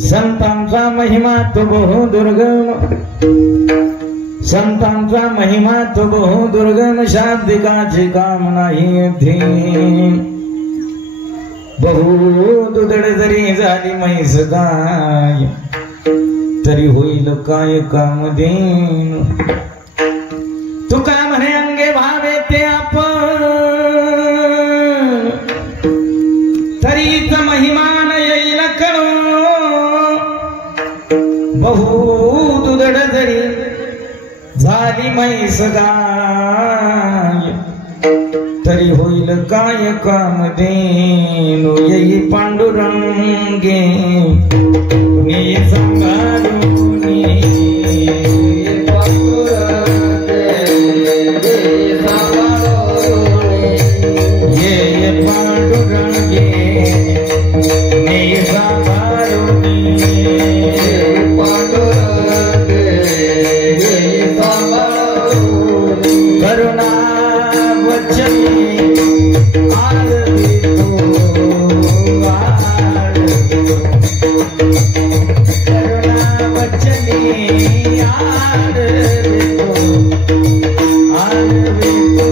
संतांचा महिमा तो बहु दुर्गम, संतांचा महिमा तो बहु दुर्गम, शाब्दिकाचे काम नाही धीन. बहु दुधड जरी झाली म्हैस गाय, तरी होईल काय कामधेन. तुका म्हणे अंगे भावे ते आपण, तरीच महिमान येईल कळू. बहु दुधड जरी झाली म्हैस गाय, तरी होईल काय कामधेनु. येई पांडुरंगे मी सांभाळूनी, ये पांडुरंगे मी सांभाळूनी, करुणा वचनी आरवितो, करुणा वचनी आरवितो, आरवितो.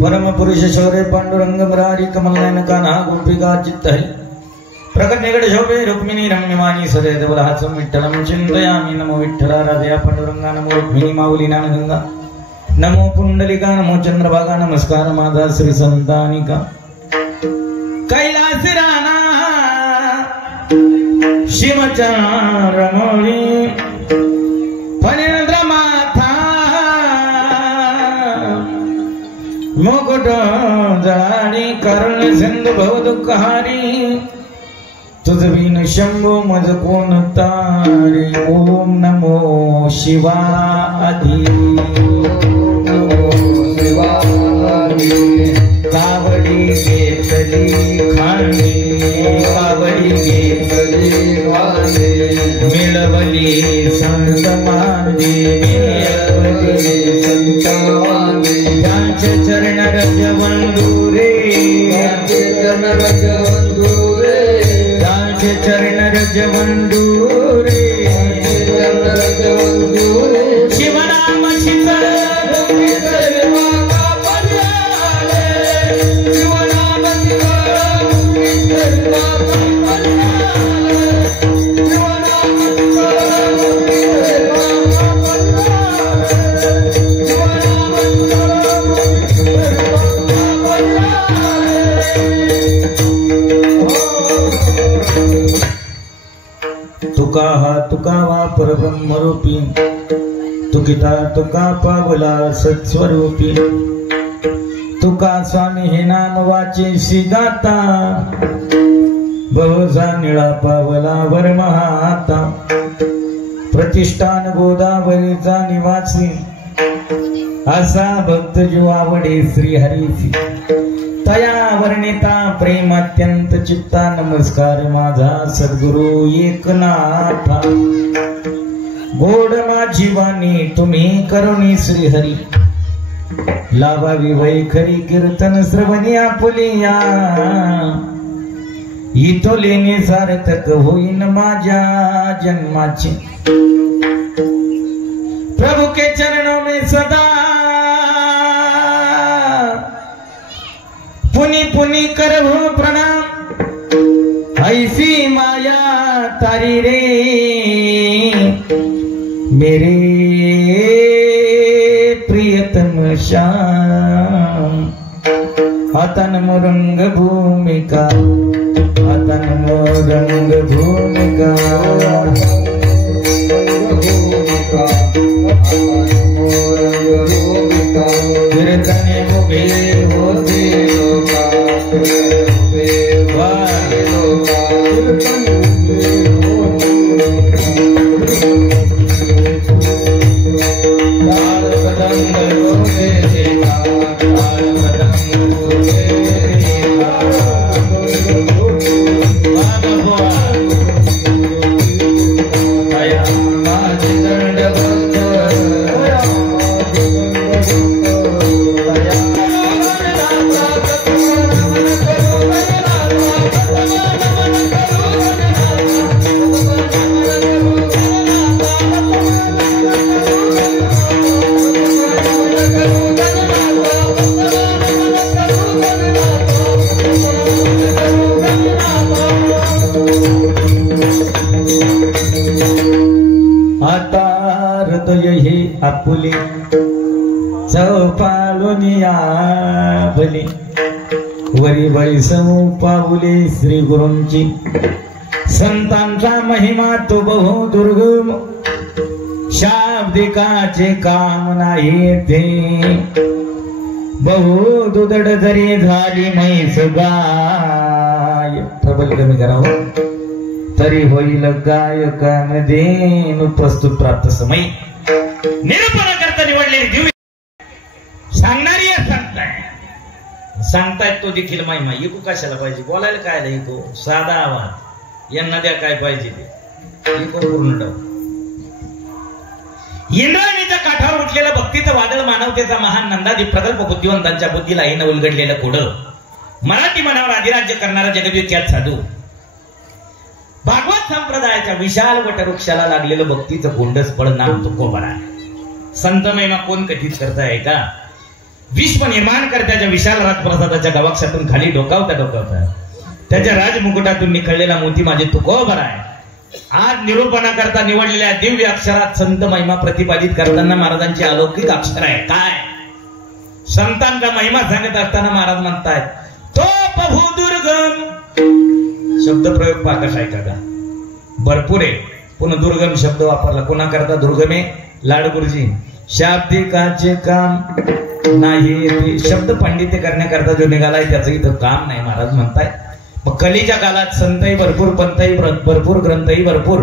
परम पुरुष शौर्य पांडुरंग मुरारी कमलनयन कान्हा गोपिका चित्तहरी, प्रकट निकट शोभे रुक्मिणी रम्यमानी सदैव बलहासं विठ्ठलं चिंतयामि. नमो विठ्ठला राधया पांडुरंगा, नमो रुक्मिणी माऊली ज्ञानगंगा, नमो पुंडलिका, नमो चंद्रभागा. नमस्कार माझा श्री संतानिका. कैलास राणा शिवचरणोरी, फणींद्र माथा मुकुट जळारी, करुण सिंधू भव दुःखहारी. तुझ बिन शंभो मज कोण तारी. ओम नमो शिवाधी, कावडी घेतली खांडी, कावडी घेतली खांडी, मिळवली संत मांडी, मिळवली संत मांडी. त्यांचे चरण रज वंदुरे, त्यांचे चरण रज वंदुरे, त्यांचे चरण रज वंदुरे, चरण रज वंदुरे. शिवनाम शीतल तुका हा तुका वापर ब्रह्मरूपी, तुकिता तुका पावला सत्स्वरूपी. तुका स्वामी हे नाम वाचेसी गाता, बहुसा निळा पावला वरमहाता. प्रतिष्ठान गोदावरीचा निवासी, असा भक्त जीव आवडे श्री हरीची. तया वर्णिता प्रेम अत्यंत चित्ता. नमस्कार माझा सद्गुरु एकनाथा. गोड माझी वाणी तुम्ही करुणी श्री हरी. लावावी वैखरी कीर्तन श्रवणी आपुलिया. इथो लेणे सार्थक होईन माझ्या जन्माची. प्रभु के चरणों में सदा पुनि पुनि करहु प्रणाम. ऐसी माया तारी रे मेरे प्रियतम श्याम. अतन मोरंग भूमिका, अतन मोरंग भूमिका, कीर्तने मुगे होते लोका, ताल बदंग लोगे देखा, ताल बदंग चालुनिया भली वरी वैसव पाऊले श्री गुरूंची संतांचा महिमा तो बहु दुर्गम शाब्दिकाचे काम नाही ते बहु दुदड जरी झाली म्हैस गाय प्रबल कमी करावं तरी होईल गायकामध्ये प्रस्तुत प्राप्त समय निरूपण करता निवडले दिव्य सांगणारी सांगतायत तो देखील महिमा इकू कशाला पाहिजे बोलायला काय इको साधा आवाज यांना द्या काय पाहिजे ते इको पूर्ण डाव इंद्रायणीच्या काठावर उठलेलं भक्तीचं वादळ मानवतेचा महान नंदादी प्रकल्प बुद्धिवंतांच्या बुद्धीला येणं उलगडलेलं कोडं मराठी मनावर अधिराज्य करणारा जगविख्यात साधू भागवत संप्रदायाच्या विशाल वटवृक्षाला लागलेलं भक्तीचं गोंडस फळ नाम तुकोबरा संत महिमा कोण कथित करताय का विश्व निर्माण करत्याच्या विशाल राजप्रसादाच्या गवाक्षातून खाली डोकावता त्याच्या राजमुकुटातून निखळलेला मोती माझे तुकोबरा आहे आज निरूपणा करता निवडलेल्या दिव्य अक्षरात संत महिमा प्रतिपादित करताना महाराजांची अलौकिक अक्षर आहे काय संतांचा महिमा सांगत असताना महाराज म्हणतायत तो प्रभू दुर्गम शब्द प्रयोग पाकश आहे का भरपूर आहे पुन्हा दुर्गम शब्द वापरला कोणा करता दुर्गमे लाडगुरुजी शाब्दिकाचे काम नाही ते शब्द पंडित करण्याकरता जो निघालाय त्याचं इथं काम नाही महाराज म्हणताय मग कलीच्या काळात संतही भरपूर पंतही भरपूर ग्रंथही भरपूर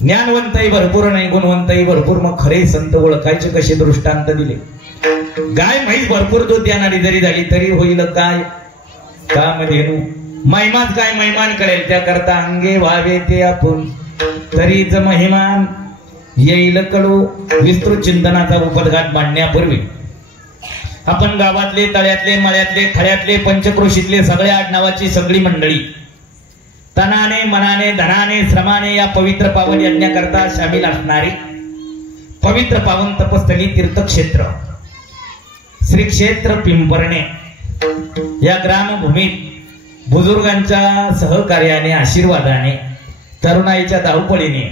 ज्ञानवंतही भरपूर नाही गुणवंतही भरपूर मग खरे संत ओळखायचे कसे दृष्टांत दिले गाय म्हैस भरपूर दूध देणारी जरी झाली तरी होईल काय काम धेनू महिमाच काय महिमान कळेल त्याकरता अंगे व्हावे ते आपण तरीच महिमान येईल कळू विस्तृत चिंतनाचा उपदघाट मांडण्यापूर्वी आपण गावातले तळ्यातले मळ्यातले खळ्यातले पंचक्रोशीतले सगळे आडनावाची सगळी मंडळी तनाने मनाने धनाने श्रमाने या पवित्र पावन यज्ञाकरता सामील असणारी पवित्र पावन तपस्थली तीर्थक्षेत्र श्री क्षेत्र पिंपरणे या ग्रामभूमीत बुजुर्गांच्या सहकार्याने आशीर्वादाने तरुणाईच्या धावपळीने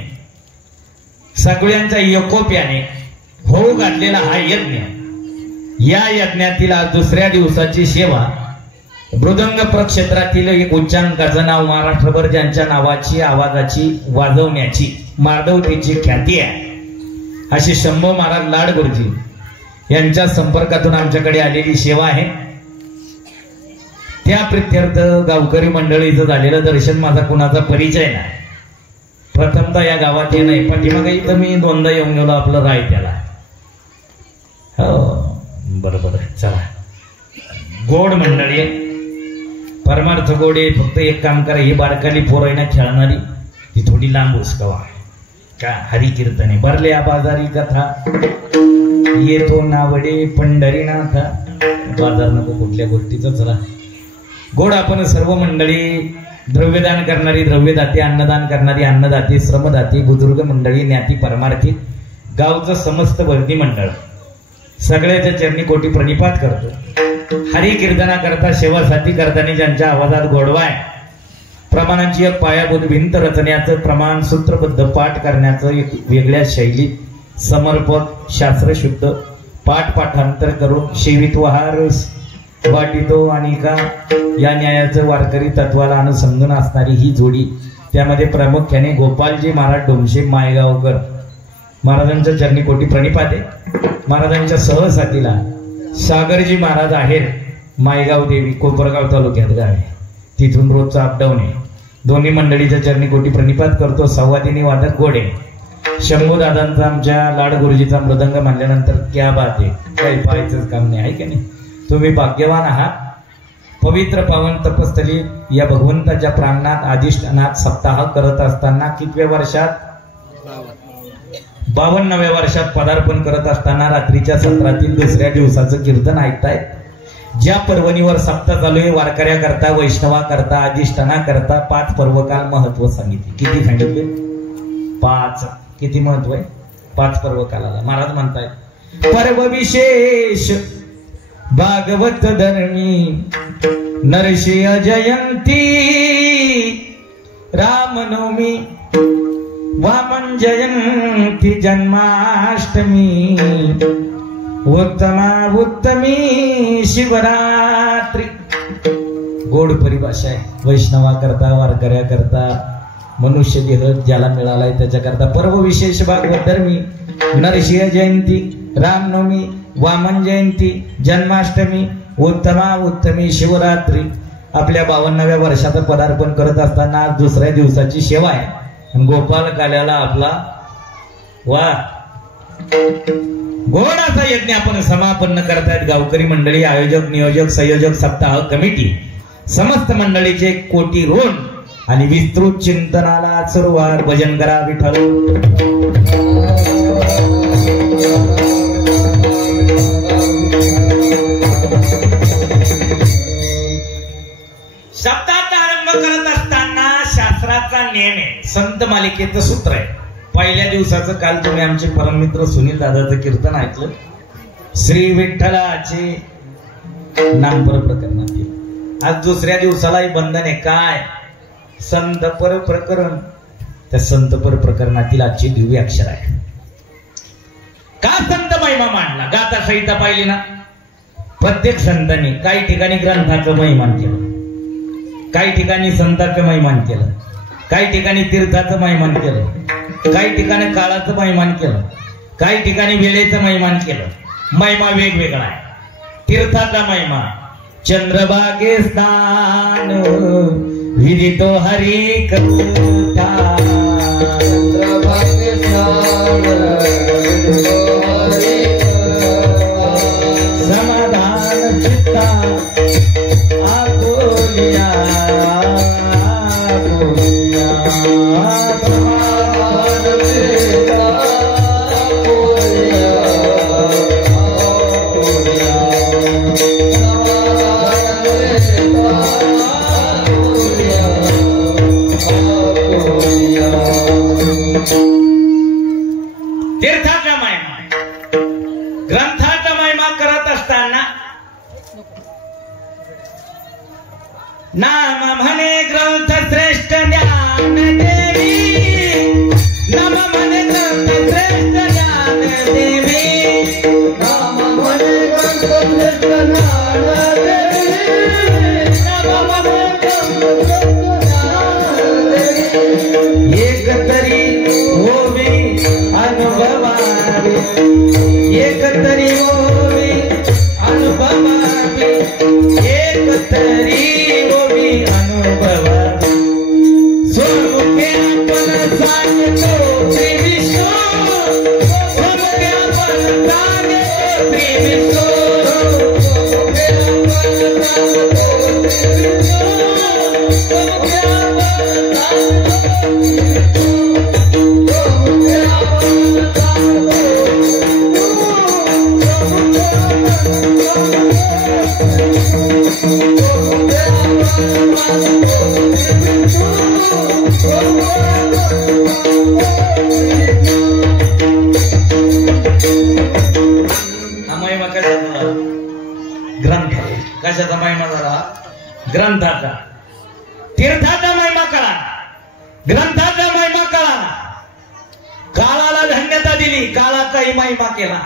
सगळ्यांच्या एकोप्याने होऊ घातलेला हा यज्ञ या यज्ञातील आज दुसऱ्या दिवसाची सेवा मृदंग प्रक्षेत्रातील एक उच्चांकाचं नाव महाराष्ट्रभर ज्यांच्या नावाची आवाजाची वाजवण्याची मार्दवतेची ख्याती आहे अशी शंभो महाराज लाडगुरुजी यांच्या संपर्कातून आमच्याकडे आलेली सेवा आहे त्या प्रित्यर्थ गावकरी मंडळीचं झालेलं दर्शन माझा कुणाचा परिचय नाही प्रथमतः या गावात ये नाही पाठीमागे इथं मी दोनदा येऊन गेलो आपलं राय त्याला हो बरोबर चला गोड मंडळी परमार्थ गोडे फक्त एक काम करा ही बारकाली पोरायना खेळणारी ती थोडी लांब उसकवा का हरी कीर्तने भरल्या बाजारी कथा येतो नावडे पंढरीनाथा बाजार नको कुठल्या गोष्टीचं चला गोड आपण सर्व मंडळी द्रव्यदान करणारी द्रव्यदाते अन्नदान करणारी अन्नदाते श्रमदाते बुजुर्ग मंडळी ज्ञाती परमार्थी गावचं समस्त वर्दी मंडळ सगळ्याच्या चरणी कोटी प्रणिपात करतो हरी कीर्तना करता सेवासाठी करताना ज्यांच्या आवाजात गोडवा आहे प्रमाणांची एक पायाभूत भिंत रचण्याचं प्रमाण सूत्रबद्ध पाठ करण्याचं एक वेगळ्या शैलीत समर्पक शास्त्रशुद्ध पाठांतर करून सेवित्वहार वाटितो आणि का या न्यायाचं वारकरी तत्वाला अनुसंधान असणारी ही जोडी त्यामध्ये प्रामुख्याने गोपालजी महाराज डोमशे मायगावकर महाराजांच्या चरणी कोटी प्रणिपात आहे महाराजांच्या सहसाथीला सागरजी महाराज आहेत मायगाव देवी कोपरगाव तालुक्यात गाव आहे तिथून रोजचा अपडाऊन आहे दोन्ही मंडळीच्या चरणी कोटी प्रणिपात करतो संवादिनी वादक गोडे शंभू दादांचा आमच्या लाडगुरुजीचा मृदंग म्हणल्यानंतर क्या बात आहे काही पाहायचंच काम नाही आहे की नाही तुम्ही भाग्यवान आहात पवित्र पावन तपस्थली या भगवंताच्या प्रांगणात अधिष्ठानात सप्ताह करत असताना कितव्या वर्षात 52व्या वर्षात पदार्पण करत असताना रात्रीच्या सत्रातील दुसऱ्या दिवसाचं कीर्तन ऐकतायत ज्या पर्वणीवर सप्ताह चालू आहे वारकऱ्या करता वैष्णवा करता अधिष्ठाना करता 5 पर्वकाल महत्व सांगितले किती सांगितले 5 किती महत्व आहे 5 पर्वकालाला महाराज म्हणतायत पर्व विशेष भागवत धरणी नरसिंह जयंती रामनवमी वामन जयंती जन्माष्टमी उत्तमा उत्तमी शिवरात्री. गोड परिभाषा आहे. वैष्णवा करता, वारकऱ्या करता, मनुष्य देह ज्याला मिळालाय त्याच्याकरता पर्व विशेष भागवत धर्मी, नरसिंह जयंती, रामनवमी, वामन जयंती, जन्माष्टमी, उत्तमा उत्तमी शिवरात्री. आपल्या 52व्या वर्षात पदार्पण करत असताना आज दुसऱ्या दिवसाची सेवा आहे. गोपाल काल्याला आपला वा गोड असा यज्ञ आपण समापन्न करतायत. गावकरी मंडळी, आयोजक, नियोजक, संयोजक, सप्ताह कमिटी, समस्त मंडळीचे कोटी ऋण आणि विस्तृत चिंतनाला सुरुवात. भजन करा विठ्ठल. शब्दाचा आरंभ करत असताना शास्त्राचा नियम आहे. संत मालिकेचं सूत्र आहे. पहिल्या दिवसाचं काल तुम्ही आमचे परममित्र सुनील दादाचं कीर्तन ऐकलं. श्री विठ्ठलाचे नामपर प्रकरणातील. आज दुसऱ्या दिवसालाही बंधन आहे. काय? संतपर प्रकरण. त्या संतपर प्रकरणातील आजची दिव्य अक्षर आहे. का संत महिमा मांडला? गाथा संहिता पाहिली ना. प्रत्येक संतांनी काही ठिकाणी ग्रंथाचं महिमान केलं, काही ठिकाणी संतांचं महिमान केलं, काही ठिकाणी तीर्थाचं महिमान केलं, काही ठिकाणी काळाचं महिमान केलं, काही ठिकाणी वेळेचं महिमान केलं. महिमा वेगवेगळा आहे. तीर्थाचा महिमा चंद्रभागे स्नान विदितो हरी कथा. चंद्रभागे स्नान समाधान चित्ता आगोलिया तीर्थाचा महिमा, ग्रंथाचा महिमा करत असताना नाम म्हणे ग्रंथ श्रेष्ठ ज्ञान देवी. नाम म्हणे ग्रंथ श्रेष्ठ ज्ञान देवी. नाम म्हणे ग्रंथ श्रेष्ठ ज्ञान देवी. नाम म्हणे ग्रंथ श्रेष्ठ ज्ञान देवी. एक तरी होवी अनुभवावी, एक तरी होवी अनुभवावी, एक तरी होवी अनुभवावी. स्वमुखे आपण सांगतो श्री विष्णू, स्वमुखे आपण सांगतो श्री विष्णू, स्वमुखे आपण सांगतो श्री विष्णू, स्वमुखे आपण सांगतो श्री विष्णू. महिमा कशाचा? ग्रंथ. कशाचा महिमा झाला? ग्रंथाचा. तीर्थाचा महिमा कळा, ग्रंथाचा महिमा कळा. काळाला धन्यता दिली, काळाचाही महिमा केला.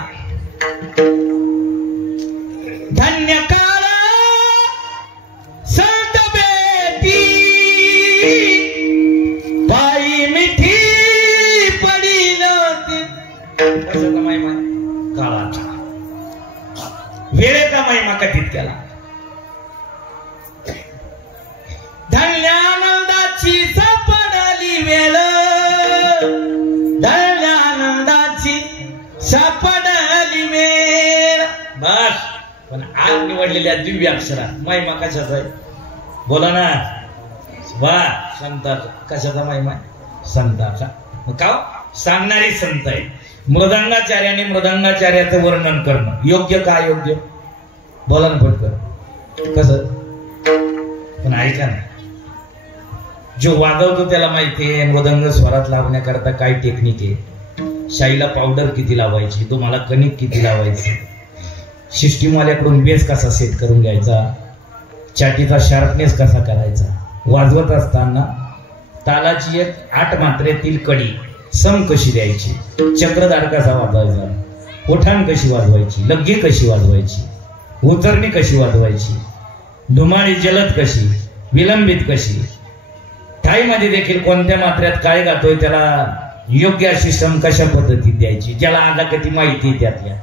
धन्य काळ संत बेटी, बाई मिठी पडी नव्हती. कशाचा महिमा? काळाचा. वेळेचा महिमा कथित केला. धन्यानंदाची सापडली वेळ, धन्यानंदाची सापडली वेळ. बस. पण आज निवडलेल्या दिव्य अक्षरात महिमा कशाचा आहे? बोला ना. वा. संताचा. कशाचा महिमा? संताचा. का? सांगणारी संत आहे. मृदंगाचार्याने मृदंगाचार्याचं वर्णन करणं योग्य का योग्य? बोला ना पटकन. कसं? पण ऐका ना, जो वाजवतो त्याला माहिती आहे मृदंग स्वरात लावण्याकरता काय टेक्निक आहे. शाईला पावडर किती लावायची, तुम्हाला कणिक किती लावायची, सिस्टीमवाल्याकडून बेस कसा सेट करून घ्यायचा, छातीचा शार्पनेस कसा करायचा. वाजवत असताना तालाची एक 8 मात्रेतील कडी सम कशी द्यायची, चक्रधार कसा वाजवायचा, उठाण कशी वाजवायची, लग्गी कशी वाजवायची, उतरणी कशी वाजवायची, धुमाळी जलद कशी, विलंबित कशी, ठाईमध्ये देखील कोणत्या मात्र्यात काय गातोय त्याला योग्य अशी श्रम कशा पद्धतीत द्यायची, ज्याला आला कधी माहिती त्यातल्या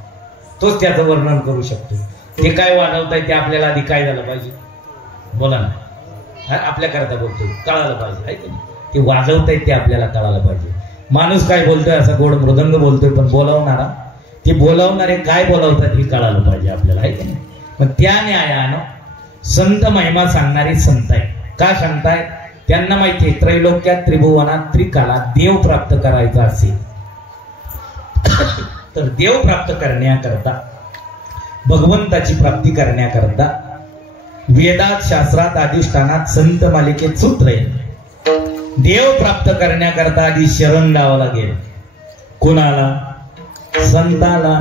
तोच त्याचं वर्णन करू शकतो. ते काय वाजवताय ते आपल्याला आधी काय झालं पाहिजे, बोला ना, आपल्या करता बोलतोय कळायला पाहिजे आहे की नाही, ते वाजवताय ते आपल्याला कळायला पाहिजे. माणूस काय बोलतोय असा गोड मृदंग बोलतोय, पण बोलावणारा ते बोलावणारे काय बोलावतात हे कळायला पाहिजे आपल्याला आहे की नाही. मग त्या न्यायानं संत महिमा सांगणारे संत आहे. का सांगताय, त्यांना माहितीये त्रैलोक्यात त्रिभुवनात त्रिकालात देव प्राप्त करायचा असेल तर देव प्राप्त करण्याकरता, भगवंताची प्राप्ती करण्याकरता वेदात शास्त्रात अधिष्ठानात संत मालिकेत सूत्र आहे. देव प्राप्त करण्याकरता आधी शरण लावावं लागेल. कोणाला, संताला.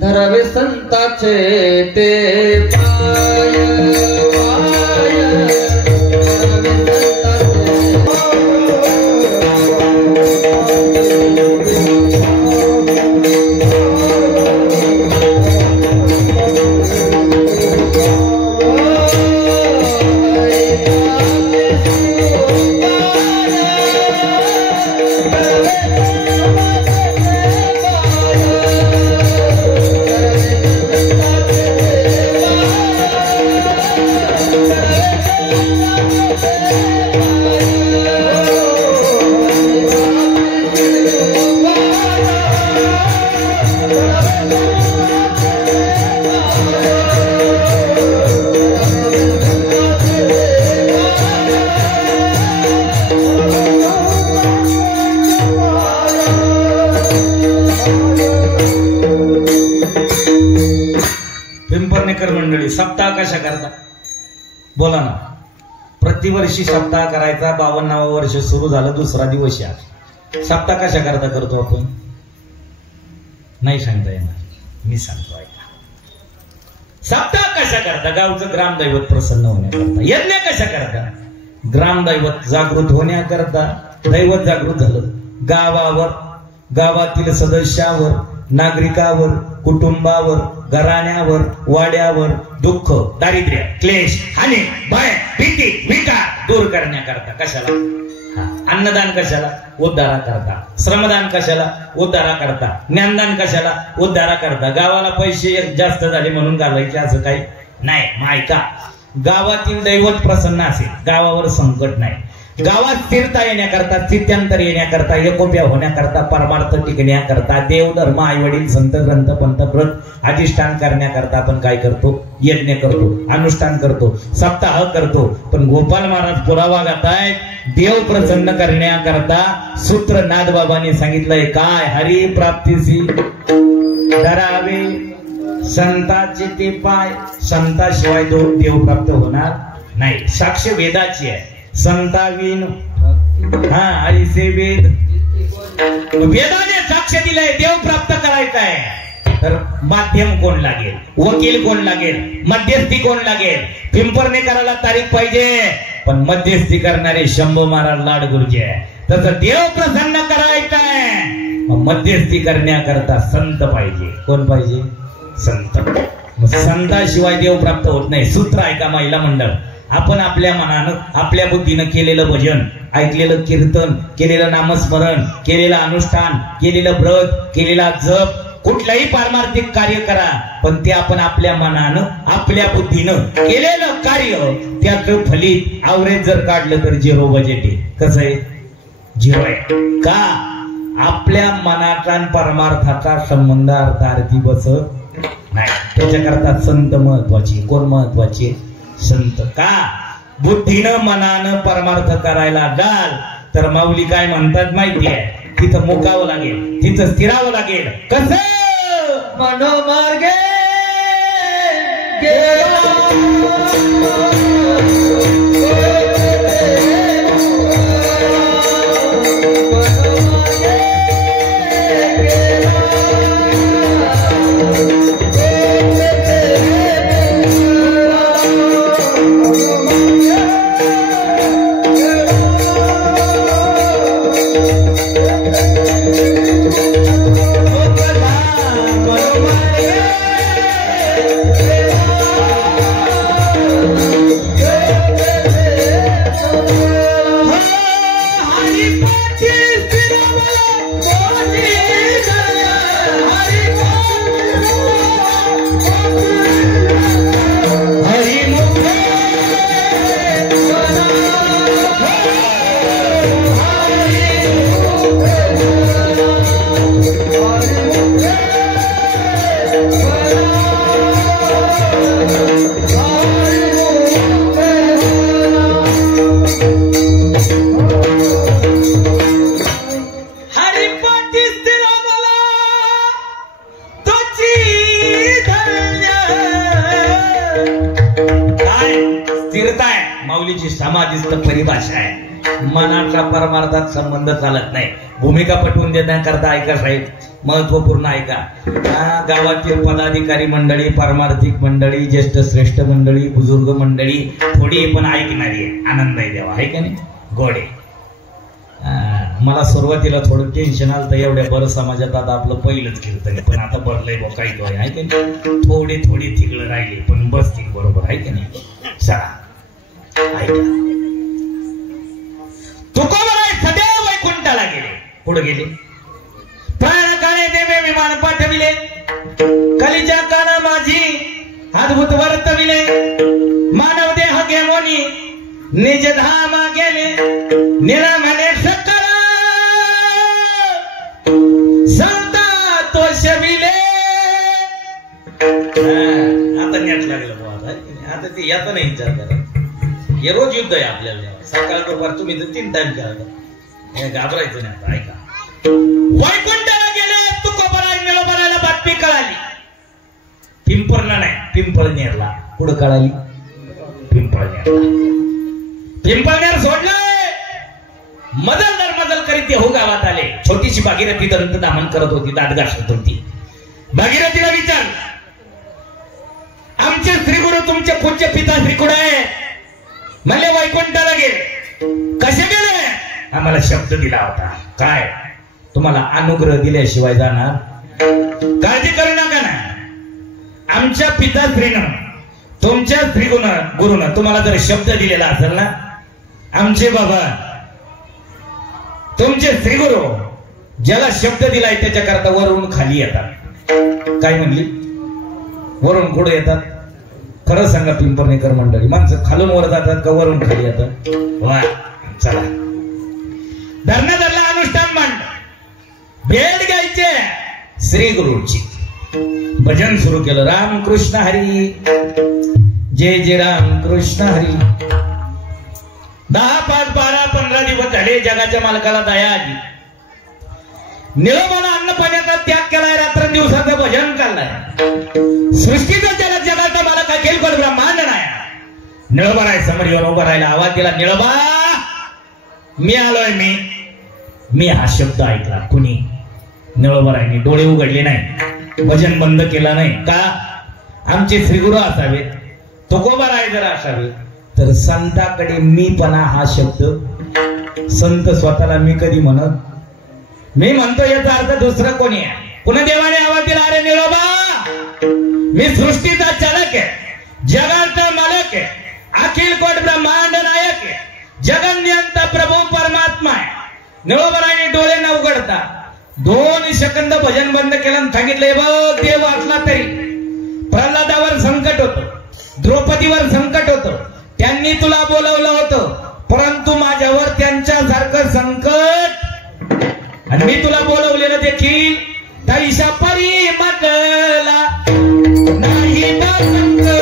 धरावे संताचे ते पाय, मंडळी सप्ताह कशा करता, बोला ना. प्रतिवर्षी सप्ताह करायचा. 52वं वर्ष सुरू झालं, दुसरा दिवस या. सप्ताह कशा करता करतो आपण, नाही सांगता येणार, मी सांगतो ऐका. सप्ताह कशा करता, गावचं ग्रामदैवत प्रसन्न होण्याकरता. यज्ञ कशा करता, ग्रामदैवत जागृत होण्याकरता. दैवत जागृत झालं, गावावर, गावातील सदस्यावर, नागरिकावर, कुटुंबावर, घराण्यावर, वाड्यावर दुःख, दारिद्र्य, क्लेश, हानी, भय, भीती, विकार दूर करण्याकरता. कशाला, अन्नदान कशाला, उद्धारा करता. श्रमदान कशाला, उद्धारा करता. ज्ञानदान कशाला, उद्धारा करता. गावाला पैसे जास्त झाले म्हणून घालायचे असं काही नाही. मायका, गावातील दैवत प्रसन्न असेल, गावावर संकट नाही. गावात स्थिरता येण्याकरता, स्थित्यांतर येण्याकरता, एकोप्या होण्याकरता, परमार्थ टिकण्याकरता, देवधर्म, आई वडील, संत ग्रंथ, पंथ व्रत अधिष्ठान करण्याकरता आपण काय करतो, यज्ञ करतो, अनुष्ठान करतो, सप्ताह करतो. पण गोपाल महाराज पुरावा गाताय, देव प्रसन्न करण्याकरता सूत्र नाथबाबांनी सांगितलंय काय, हरी प्राप्तीसी धरावे संताचे ते पाय. संताशिवाय देव प्राप्त होणार नाही. साक्ष वेदाची आहे. संतावीन हरिसे वेद, वेदाने साक्ष दिलंय देव प्राप्त करायचा आहे. तर माध्यम कोण लागेल, वकील कोण लागेल, मध्यस्थी कोण लागेल. पिंपरणेकराला तारीख पाहिजे, पण मध्यस्थी करणारे शंभू महाराज लाडगुरुजी आहे. तसं देव प्रसन्न करायचा आहे, मध्यस्थी करण्याकरता संत पाहिजे. कोण पाहिजे, संत. संताशिवाय देव प्राप्त होत नाही. सूत्र ऐका महिला मंडळ, आपण आपल्या मनानं, आपल्या बुद्धीनं केलेलं भजन, ऐकलेलं कीर्तन, केलेलं नामस्मरण, केलेलं अनुष्ठान, केलेलं व्रत, केलेला जप, कुठलंही पारमार्थिक कार्य करा, पण ते आपण आपल्या मनानं, आपल्या बुद्धीनं केलेलं कार्य, त्याचं फलित आवरेज जर काढलं तर 0 बजेट आहे. कसं आहे, 0 आहे. का, आपल्या मनाचा आणि परमार्थाचा संबंध अर्थार्थी बसत नाही. त्याच्याकरता संत महत्वाची. कोण महत्वाची, संत. का, बुद्धीनं मनानं परमार्थ करायला जाल तर माऊली काय म्हणतात माहितीये, तिथं मुकावं लागेल, तिथं स्थिरावं लागेल. कसं, मनोमार्गे Bye. काय स्थिरता आहे माऊलीची समाधीस्थ परिभाषा आहे. मनाचा परमार्थात संबंध चालत नाही. भूमिका पटवून देण्याकरता ऐका साहेब, महत्वपूर्ण ऐका. गावातील पदाधिकारी मंडळी, पारमार्थिक मंडळी, ज्येष्ठ श्रेष्ठ मंडळी, बुजुर्ग मंडळी थोडी पण ऐकणारी आहे. आनंद आहे देवा, आहे का नाही? गोडे. मला सुरुवातीला थोडं टेन्शन आलं तर एवढ्या बरं समाजात आता आपलं पहिलंच कीर्तन, पण आता बदलय बघ काही आहे की नाही. थोडी थोडी थिगळं राहिली पण बसतील बरोबर, आहे की नाही? चला ऐका. तुकोबराय सदैव वैकुंठाला गेले. पुढे गेले. प्राणकाळे देवे विमान पाठविले. कलीच्या काना माझी अद्भुत वर्तविले. मानव देह घेऊनी निज धामा गेले. निळा म्हणे सकळ संता तो शविले. आता नेट लागलं बुवा. आता ते याचं नाही विचार करा. हे रोज युद्ध आहे आपल्याला. सकाळ दुपार तुम्ही तर 3 टाइम करा. घाबरायचं नाही. आता ऐका. वैकुंठाला गेले. तुकोबराय निळोबरायला बातमी कळाली. पिंपळला नाही, पिंपळनेरला. पुढे कळाली पिंपळनेरला. पिंपळनेर सोडलंय. मजल करीत ते हो गावात आले. छोटीशी भागीरथी दंत दामन करत होती, दात घासत होती. भागीरथीला विचार, आमचे श्रीगुरु तुमचे पूज्य पिता श्रीकुड आहे म्हणले वैकुंठाला गेले. कसे गेले? आम्हाला शब्द दिला होता. काय? तुम्हाला अनुग्रह दिल्याशिवाय जाणार. काळजी करू नका ना. आमच्या पिताश्रीनं तुमच्या गुरुनं तुम्हाला जर शब्द दिलेला असेल ना, आमचे बाबा तुमचे श्रीगुरु ज्याला शब्द दिलाय त्याच्याकरता वरून खाली येतात. काय म्हणली? वरून पुढे येतात. खरं सांगा पिंपळनेकर मंडळी, माणसं खालून वर जातात का वरून खाली येतात? वा, चला धरला अनुष्ठान मांड. भेट घ्यायचे श्री गुरुची. भजन सुरू केलं. राम कृष्ण हरी, जय जय राम कृष्ण हरी. 10, 5, 12, 15 दिवस झाले. जगाच्या मालकाला दया आली. निळोबाला अन्न पाण्याचा त्याग केलाय. रात्र दिवसाचं भजन केलंय. सृष्टीचा जगाचा मालक अखिल पण ब्रह्मांड नाही. निळोबराय समोर येऊन उभं राहिला. आवाज दिला, निळोबा मी आलोय. मी हा शब्द ऐकला. कुणी? निळोबरायने डोळे उघडले नाही, भजन बंद केला नाही. का? आमचे श्रीगुरु असावे, तुकोबराय जर असावे तर संताकडे मीपणा हा शब्द. संत स्वतःला मी कधी म्हणत? मी म्हणतो याचा अर्थ दुसरं कोणी आहे. पुन्हा देवाने आवाज दिला, अरे निळोबा मी सृष्टीचा चालक आहे, जगाचा मालक आहे, अखिल कोट ब्रह्मांड नायक आहे, जगन्यंत प्रभू परमात्मा आहे. निळोबरायने डोळे न उघडता 2 सेकंद भजन बंद केलं आणि सांगितलं, बघ देव असला तरी प्रल्हादावर संकट होतं, द्रौपदीवर संकट होतं, त्यांनी तुला बोलवलं होतं, परंतु माझ्यावर त्यांच्यासारखं संकट आणि मी तुला बोलवलेलं देखील तैसा परी मगला नाही बा संकट.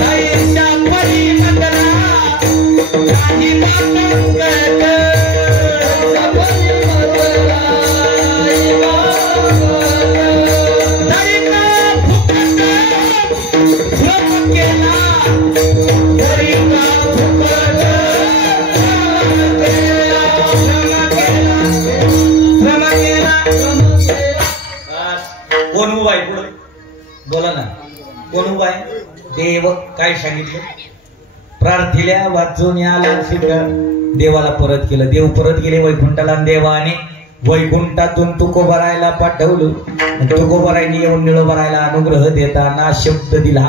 तैसा परी मगला नाही बा संकट. कोण उभा आहे पुढे? बोला ना, कोण उभा आहे? देव. काय सांगितलं? प्रार्थील्या वाचून याला देवाला परत केलं. देव परत गेले वैकुंठाला. देवाने वैकुंठातून तुकोबरायला पाठवलं. तुकोबरायने येऊन निळोबरायला अनुग्रह देताना शब्द दिला,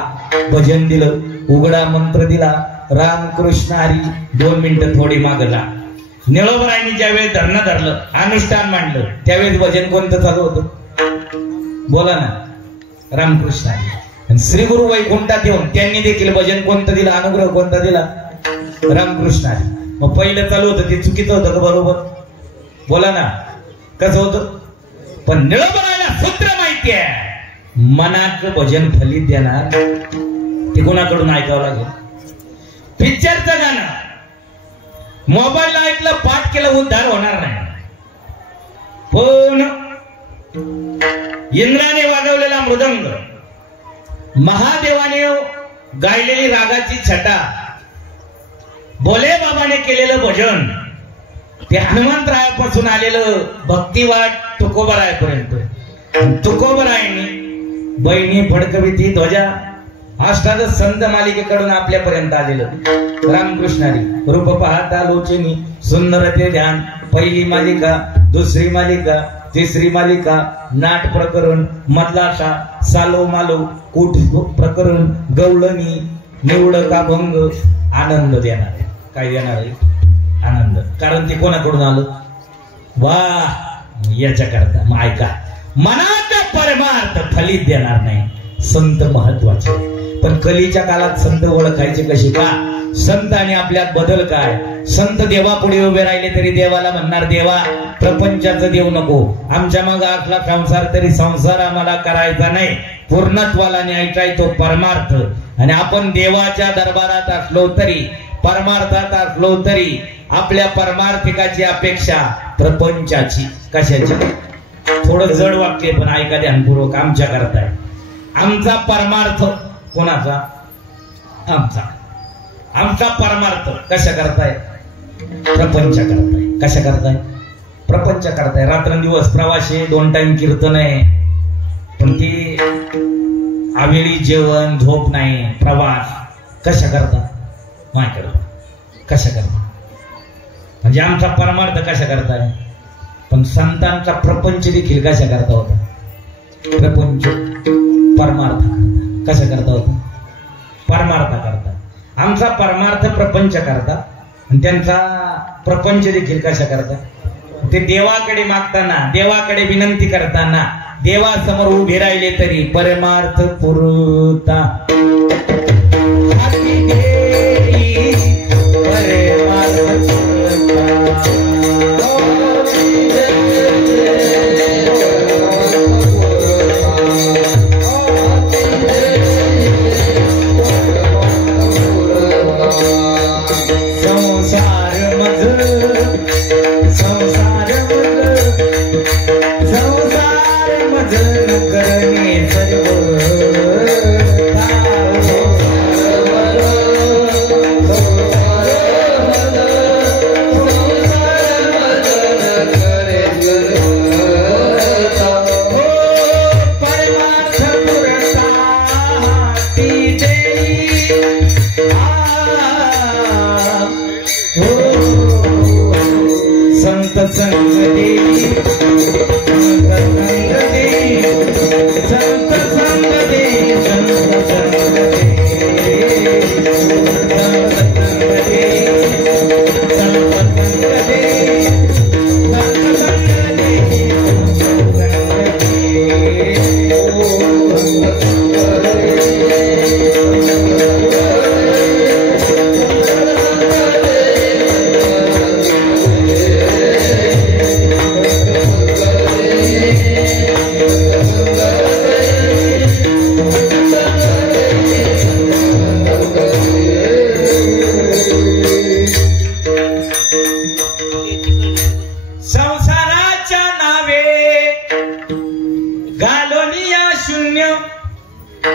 भजन दिलं, उघडा मंत्र दिला, राम कृष्ण हरी. 2 मिनिटं थोडी मागला. निळोबरायने ज्यावेळेस धरलं, अनुष्ठान मांडलं, त्यावेळेस भजन कोणतं चालू होतं? बोला ना, रामकृष्ण हरी. श्री गुरु वैकुंठात येऊन त्यांनी देखील भजन कोणतं दिलं, अनुग्रह कोणता दिला? रामकृष्ण हरी. मग पहिलं चालू होतं ते चुकीचं होतं का बरोबर? बोला ना, कसं होतं? पण निळोबरायला सूत्र माहिती आहे, मनाचं भजन फलित देणार ते कोणाकडून ऐकावं लागेल? पिक्चरचं गाणं मोबाईलला ऐकलं, पाठ केलं, उद्धार होणार नाही. पण इंद्राने वाजवलेला मृदंग, महादेवाने गायलेली रागाची छटा, भोले बाबाने केलेलं भजन, ते हनुमंतरायापासून आलेलं भक्तिवाट तुकोबरायपर्यंत. तुकोबरायांनी बहिणी फडकविती ध्वजा अष्टादश संत मालिकेकडून आपल्यापर्यंत आलेलं. रामकृष्णारी रूप पाहता लोचनी सुंदर ते ध्यान, पहिली मालिका, दुसरी मालिका, तिसरी मालिका, नाट प्रकरण, मधलाशा, सालो मालो, कूट प्रकरण, गवळणी, निवड का भंग, आनंद देणार. काय देणार आहे? आनंद. कारण ते कोणाकडून आलं? वाह, याच्या करता. मग ऐका, मनाचा परमार्थ फलित देणार नाही. संत महत्वाचे, पण कलीच्या काळात संत ओळखायचे कसे? का संत आणि आपल्यात बदल काय? संत देवापुढे उभे राहिले तरी देवाला म्हणणार, देवा प्रपंचाचं देऊ नको, आमच्या मग असला संसार तरी संसार आम्हाला करायचा नाही, पूर्णत्वाला न्यायचा तो परमार्थ. आणि आपण देवाच्या दरबारात असलो तरी, परमार्थात असलो तरी, आपल्या परमार्थिकाची अपेक्षा प्रपंचाची. कशाची? थोडं जड वाक्य पण ऐका ध्यानपूर्वक. आमच्या करताय. आमचा परमार्थ कोणाचा? आमचा. आमचा परमार्थ कशा करताय? प्रपंच करताय. कशा करताय? प्रपंच करताय. रात्रंदिवस प्रवासी, 2 टाइम कीर्तन आहे, पण ती आवेळी जेवण झोप नाही, प्रवास. कशा करता? माय करता. कशा करता? म्हणजे आमचा परमार्थ कशा करताय? पण संतांचा प्रपंच देखील कशा करता होता? प्रपंच परमार्थ करता. कशा करता होता? परमार्थ करता. आमचा परमार्थ प्रपंच करता आणि त्यांचा प्रपंच देखील कशा करता? ते देवाकडे मागताना, देवाकडे विनंती करताना, देवासमोर उभे राहिले तरी परमार्थ पुरता.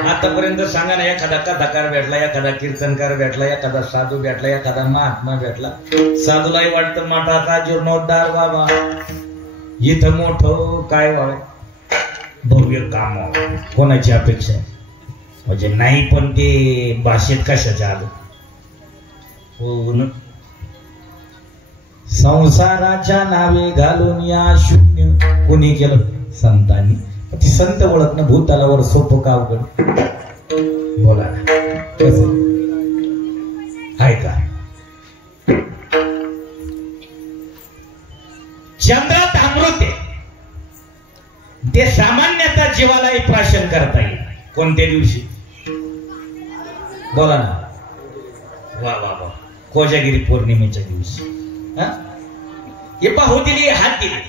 आतापर्यंत सांगा ना, एखादा कथाकार भेटला, एखादा कीर्तनकार भेटला, एखादा साधू भेटला, एखादा महात्मा भेटला, साधूलाही वाटतं मठाचा जीर्णोद्धार व्हावा, इथं मोठं काय व्हावं, भव्य काम व्हावं. कोणाची अपेक्षा? म्हणजे नाही, पण ते भाषेत कशाच्या आलं? हो न. संसाराच्या नावे घालून या शून्य कोणी केलं? संतांनी. ती संत ओळखणं भूतलावर सोपं का अवघड? बोला कसं आहे का? चंद्रात अमृत आहे, ते सामान्यतः जीवालाही प्राशन करता येईल. कोणत्या दिवशी? बोला ना. वा वा वा. कोजागिरी पौर्णिमेच्या दिवशी. हे पाहू दिली, हात दिली,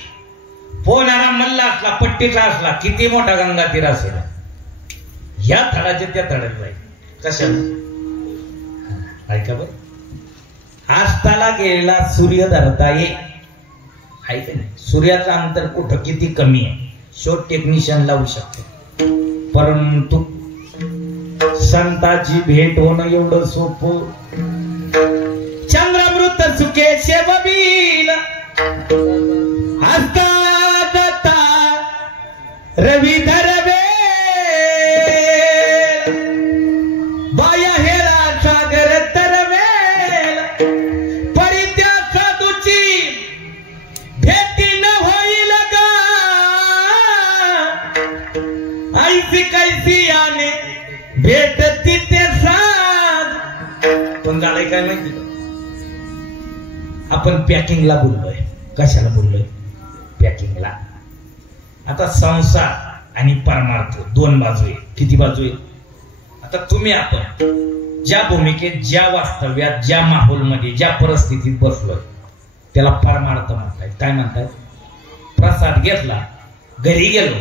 पोहणारा मल्ला असला, पट्टीचा असला, किती मोठा गंगा तीर असेल, ह्या थडाचे त्या थडात जाईल. कशाला? ऐका बर. आस्ताला गेलेला सूर्य धरता ये, आहे का नाही? सूर्याचं अंतर कुठं किती कमी आहे, शो टेक्निशियन लावू शकतो, परंतु संताची भेट होणं एवढं सोपं. चंद्रामृत सुखे शेवबील हस्ता दत्ता रविधर बाया हेरा सागर तरवेल परित्या साधूची भेटी न होईल गा ऐसी कैसी आने भेटती ते साध. पण झालंय काय माहिती का, आपण पॅकिंगला बोललोय. कशाला बोललोय? पॅकिंगला. आता संसार आणि परमार्थ दोन बाजू आहे. किती बाजू आहे? आता तुम्ही आपण ज्या भूमिकेत, ज्या वास्तव्यात, ज्या माहोलमध्ये, ज्या परिस्थितीत बसलोय त्याला परमार्थ म्हणतायत. काय म्हणतात? प्रसाद घेतला, घरी गेलो,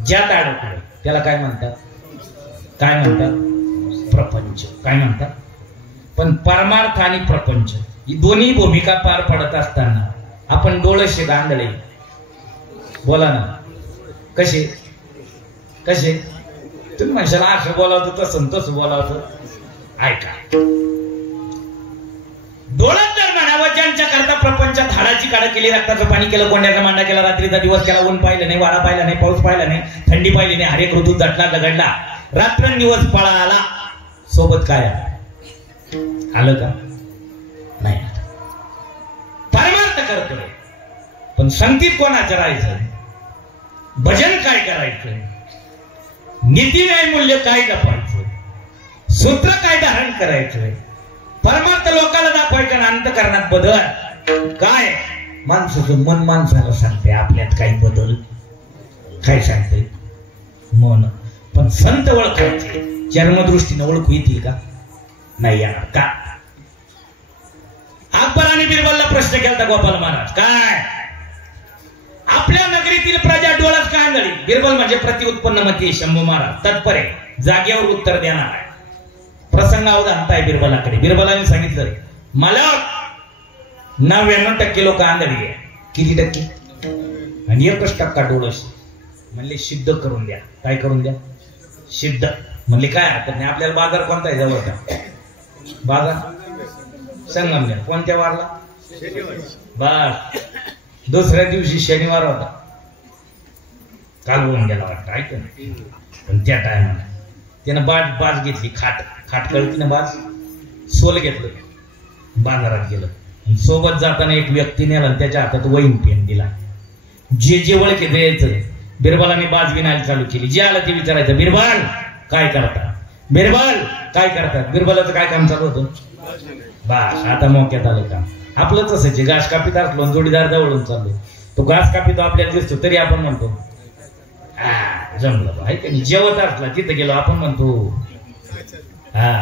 ज्यात अडकलो त्याला काय म्हणतात? काय म्हणतात? प्रपंच. काय म्हणतात? पण परमार्थ आणि प्रपंच ही दोन्ही भूमिका पार पडत असताना आपण डोळेशे गांधळे. बोला ना, कसे कसे? तुम्ही माणसाला असं बोलावतं, तसं बोलावतं. ऐका, डोळ्यात जर म्हणावं ज्यांच्या करता प्रपंचात हाडाची काढ केली, रक्ताचं पाणी केलं, कोंड्याचा मांडा केला, रात्रीचा दिवस केला, ऊन पाहिलं नाही, वारा पाहिला नाही, पाऊस पाहिला नाही, थंडी पाहिली नाही, हरेक ऋतू दटला दगडला, रात्रंदिवस पळा आला, सोबत काय आलं का? नाही आलं. परमार्थ करतोय, पण संगतीत कोणाचं राहायचं? भजन काय करायचं? नीती न्याय मूल्य काय जपायचं? सूत्र काय धारण करायचं? परमार्थ लोकांना दाखवायचं आणि अंतःकरणात बदल काय? माणसाचं मन माणसाला सांगते आपल्यात काही बदल. काय सांगते? मन. पण संत ओळखायचे चर्मदृष्टीने ओळखू येतील का? नाही येणार. का? अकबर आणि बिरबलला प्रश्न केला गोपाल महाराज, काय आपल्या नगरीतील प्रजा डोळ्यात काय आंधळी? बिरबल म्हणजे प्रतिउत्पन्नमती शंभू महाराज तत्पर आहे, जागेवर उत्तर देणार आहे. प्रसंगावधान आहे बिरबलाकडे. बिरबलाने सांगितलं मला 99% लोक आंधळी आहे. किती टक्के? आणि 1% डोळस. म्हणले सिद्ध करून द्या. काय करून द्या? सिद्ध. म्हणले काय हरकत नाही. आपल्याला बाजार कोणता आहे जवळ का? बाजार संगमनेर. कोणत्या वारला? बस दुसऱ्या दिवशी शनिवार होता. काल होऊन गेला वाटतं. ऐकून. पण त्या टायमाला त्यानं बाज घेतली. खाट कळती ना बाज. सोल घेतलं, बाजारात गेलं. सोबत जाताना एक व्यक्ती नेला, त्याच्या हातात वहीन पेन दिला. जे वळखे द्यायचं. बिरबलाने बाज विनायला चालू केली. जे आलं ते विचारायचं, बिरबल काय करता? बिरबल काय करतात? बिरबलाचं काय काम चालू होतं? बास आता मोक्यात आलं काम. आपलं तसंच आहे. घास कापित असलो, जोडीदार जवळून चाललो, तो घास कापितो आपल्याला दिसतो तरी आपण म्हणतो जमलं आहे का नाही. जेवत असला तिथं गेलो आपण म्हणतो हा.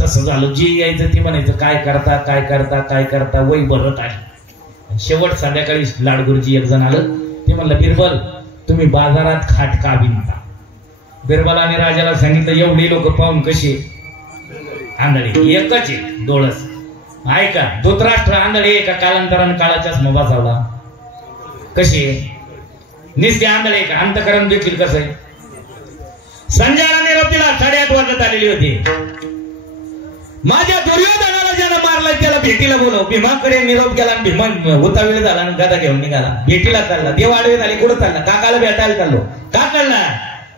तसं झालं. जे यायचं ते म्हणायचं काय करता काय करता काय करता. वय भरत आहे. शेवट संध्याकाळी लाडगुरुजी एक जण आलं. ते म्हणलं बिरबल तुम्ही बाजारात खाट का विणता? बिरबलाने राजाला सांगितलं एवढे लोक पाहून कशी आंधळी? एकच आहे डोळस. ऐका, धृतराष्ट्र आंधळी आहे का कालांतराने काळाच्याच बसावला? कशी आहे? निस्ते आंधळे का? अंतकरण देखील कसं आहे? संजयाला निरोप दिला. 8:30 वाजत आलेली होती. माझ्या दुर्योधनाला ज्यानं मारलाय त्याला भेटीला बोलव. भीमाकडे निरोप गेला. भीमा उतावीला झाला आणि गदा घेऊन निघाला. भेटीला चालला. देव आडवे झाले. कुठं चालला? काकाला भेटायला चाललो. का चालला?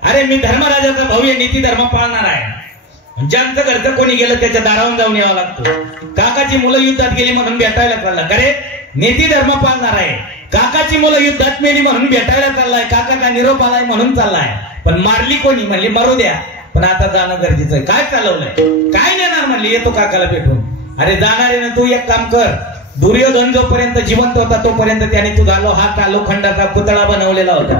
अरे मी धर्मराजाचा भाऊ आहे, नीती धर्म पाळणार आहे. ज्यांचं घरचं कोणी गेलं त्याच्या दारावून जाऊन यावं लागतं. काकाची मुलं युद्धात गेली म्हणून भेटायला चालला. अरे नीती धर्म पाळणार आहे. काकाची मुलं युद्धात मेली म्हणून भेटायला चाललाय. काकाचा निरोप आलाय म्हणून चाललाय. पण मारली कोणी? म्हणली मरू द्या, पण आता जाणं गरजेचं आहे. काय चालवलंय? काय नेणार? म्हणली येतो काकाला भेटून. अरे जाणार आहे ना तू, एक काम कर. दुर्योधन जोपर्यंत जिवंत होता तोपर्यंत त्याने तुझा हा लोखंडाचा पुतळा बनवलेला होता.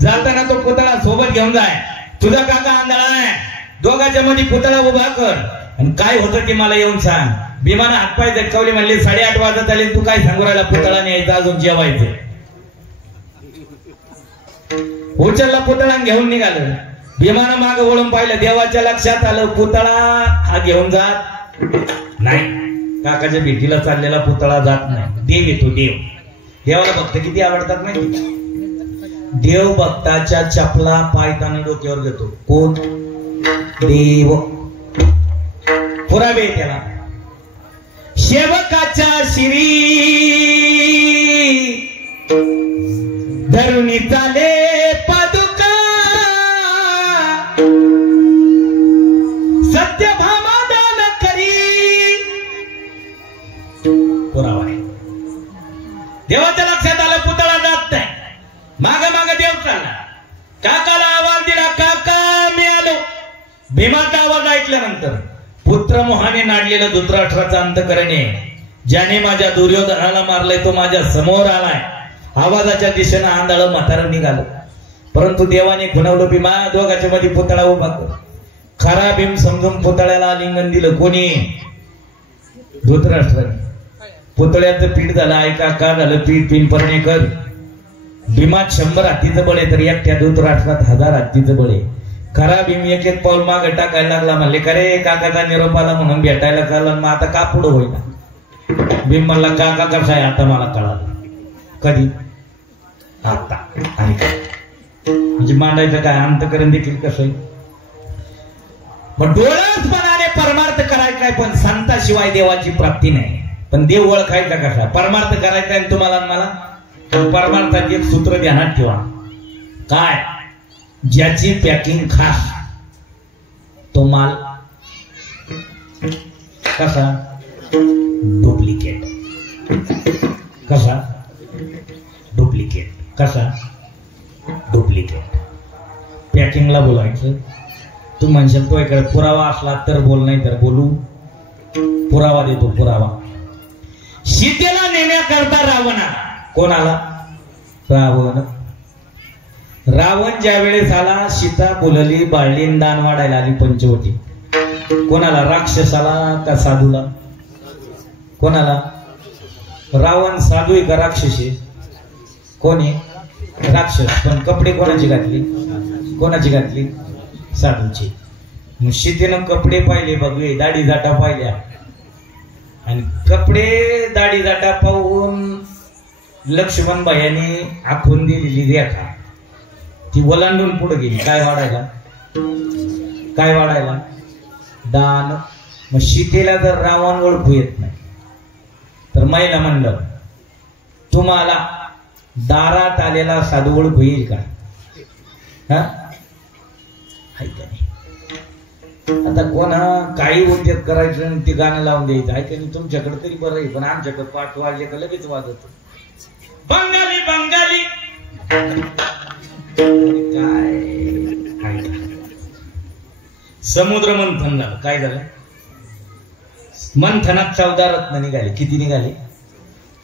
जाताना तो पुतळा सोबत घेऊन जाय. तुझा काका आंधळा आहे, दोघांच्या मध्ये पुतळा उभा कर. आणि काय होतं ते मला येऊन सांग. भीमानं हातपाय झटकावले. म्हणले 8:30 वाजत आले, तू काय सांगू राहिला? पुतळा न्यायचा, अजून जेवायचं. उचलला पुतळा घेऊन निघालं. भीमानं माग वळून पाहिलं. देवाच्या लक्षात आलं पुतळा हा घेऊन जात नाही. काकाच्या भेटीला चाललेला पुतळा जात नाही. देव येतो. देव. देवाला भक्त किती आवडतात माहिती? देव भक्ताच्या चपला पायताना डोक्यावर घेतो. कोण? देव. पुरावे त्याला. सेवकाच्या शिरी धरुणी चाले पादुका सत्यभामा दान करी. पुरावा आहे. देवाच्या लक्षात आलं पुतळा जात नाही. माग देव चालला. काकाला आवाज दिला, काका मी आलो. भीमाचा आवाज ऐकल्यानंतर पुत्र मोहाने नाडलेलं धृतराष्ट्राचा अंतकरणे, ज्याने माझ्या दुर्योधनाला मारलंय तो माझ्या समोर आलाय. आवाजाच्या दिशेनं आंधळ म्हातारं निघालं. परंतु देवाने खुणवलं, भीमा दोघांच्या मध्ये पुतळा उभा कर. खरा भीम समजून पुतळ्याला आलिंगन दिलं. कोणी? धृतराष्ट्राने. पुतळ्याचं पीठ झालं. ऐका का झालं पीठ? पिंपरणेकर. भीमात 100 हत्तीचं बळ आहे तर एकट्या धृतराष्ट्रात 1000 हत्तीचं बळ आहे. खरा भीम एक एक पाऊल मागे टाकायला लागला. म्हणले का रे काकाचा निरोप आला म्हणून भेटायला चालला. मग आता का पुढं होईना? भीम म्हणला काका कसा आहे आता मला कळालं. कधी? आता. ऐका म्हणजे मांडायचं काय अंतकरण देखील कसं आहे. मग डोळसपणाने परमार्थ करायचा आहे, पण संताशिवाय देवाची प्राप्ती नाही. पण देव ओळखायचा कसा? परमार्थ करायचा आहे तुम्हाला मला. परमार्थाचे एक सूत्र ध्यानात ठेवा. काय? ज्याची पॅकिंग खास तो माल कसा? डुप्लिकेट. कसा? डुप्लिकेट. कसा? डुप्लिकेट. पॅकिंगला बोलायचं. तू म्हणशील तो इकडे पुरावा असला तर बोल, नाही तर बोलू. पुरावा देतो. पुरावा. सीतेला नेण्याकरता रावणा कोण आला? रावण. रावण ज्या वेळेस आला सीता बोलली बाळली दान वाढायला आली पंचवटी. कोणाला? राक्षसाला का साधूला? कोणाला? रावण साधू आहे का राक्षस आहे? कोणी? राक्षस. पण कपडे कोणाची घातली? कोणाची घातली? साधूची. मग सीतेनं कपडे पाहिले बघले, दाढी जाटा पाहिल्या आणि कपडे दाढी जाटा पाहून लक्ष्मण भाईने आखून दिलेली रेखा ती ओलांडून पुढे गेली. काय वाढायला? काय वाढायला? दान. मग सीतेला जर रावण ओळखू येत नाही तर महिला म्हणलं तुम्हाला दारात आलेला साधू ओळखू येईल का? हा ऐका नाही. आता कोणा काही उद्योग करायचं आणि ते गाणं लावून द्यायचं. ऐका नाही. तुमच्याकडे तरी बरं आहे, पण आमच्याकडे 5 वाजले का लगेच वाजत. बंगाली बंगाली काय? समुद्र मंथन झालं. काय झालं? मंथनात 14 रत्न निघाले. किती निघाले?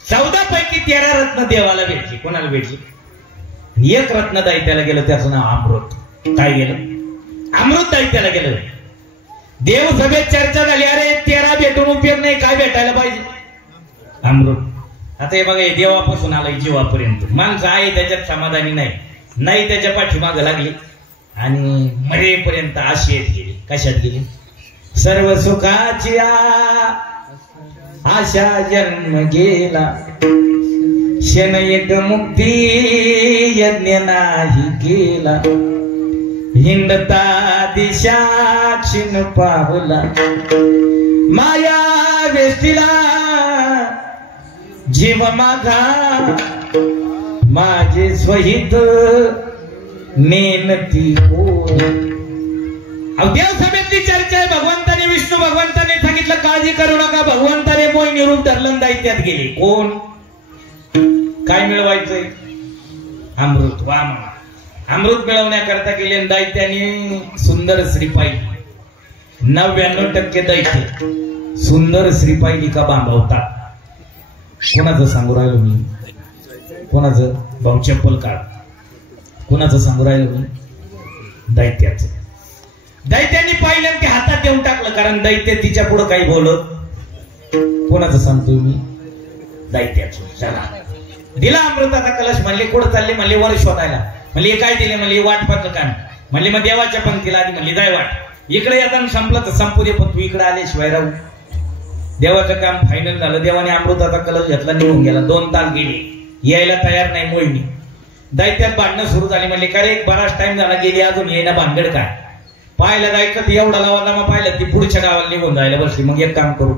14 पैकी 13 रत्न देवाला भेटली. कोणाला भेटली? एक रत्न दैत्याला गेलं, त्याचं नाव अमृत. काय गेलं? अमृत दैत्याला गेलं. देवसभेत चर्चा झाली, अरे 13 भेटून उपयोग नाही, काय भेटायला पाहिजे? अमृत. आता हे बघा, हे देवापासून आलंय जीवापर्यंत. माणसं आहे त्याच्यात समाधानी नाही त्याच्या पाठीमागं लागली आणि मरेपर्यंत आशेत गेली. कशात गेली? सर्व सुखाची आशा जन्म गेला, क्षण एक मुक्ती यज्ञ नाही केला, हिंडता दिशा क्षीण पावला, माया वेष्टीला जीव माझा माझे स्वहित नेनती कोण. देव सभेतली चर्चा आहे. भगवंताने विष्णू भगवंताने सांगितलं काळजी करू नका. भगवंताने मोहिनी रूप धरलं, दैत्यात गेले. कोण? काय मिळवायचंय? अमृत. वा म्हणा. अमृत मिळवण्याकरता गेले. दैत्याने सुंदर स्त्री पाहिली. 99% दैत्य सुंदर स्त्री पाहिली का बांधवतात. कोणाचं सांगू राहिलो मी? कोणाचं? भाऊ चप्पल काढ. कोणाचं सांगू राहिलो मी? दैत्याचं. दैत्याने पाहिलं ते हातात देऊन टाकलं, कारण दैत्य तिच्या पुढे काही बोलत. कोणाचं सांगतोय मी? दैत्याचं. चला दिला अमृताचा कलश. म्हणले कुठं चालले? म्हणले वर शोधायला. म्हणले काय दिले? म्हणले वाट पाहत का? म्हणले मग देवाच्या पंक्तीला आधी. म्हणले जाय वाट. इकडे येताना संपलं तर संपू दे, पण तू इकडे आल्याशिवाय राहू. देवाचं काम फायनल झालं. देवाने अमृताचा कलश घेतला, निघून गेला. 2 तास गेले, यायला तयार नाही मोहिनी. दैत्यात भांडणं सुरू झाली. म्हणले का रे बराच टाइम झाला गेली अजून येणं भानगड काय. पाहायला जायचं ती एवढा लावायला मग पाहिलं ती पुढच्या गावाला निघून जायला बसली. मग एक काम करू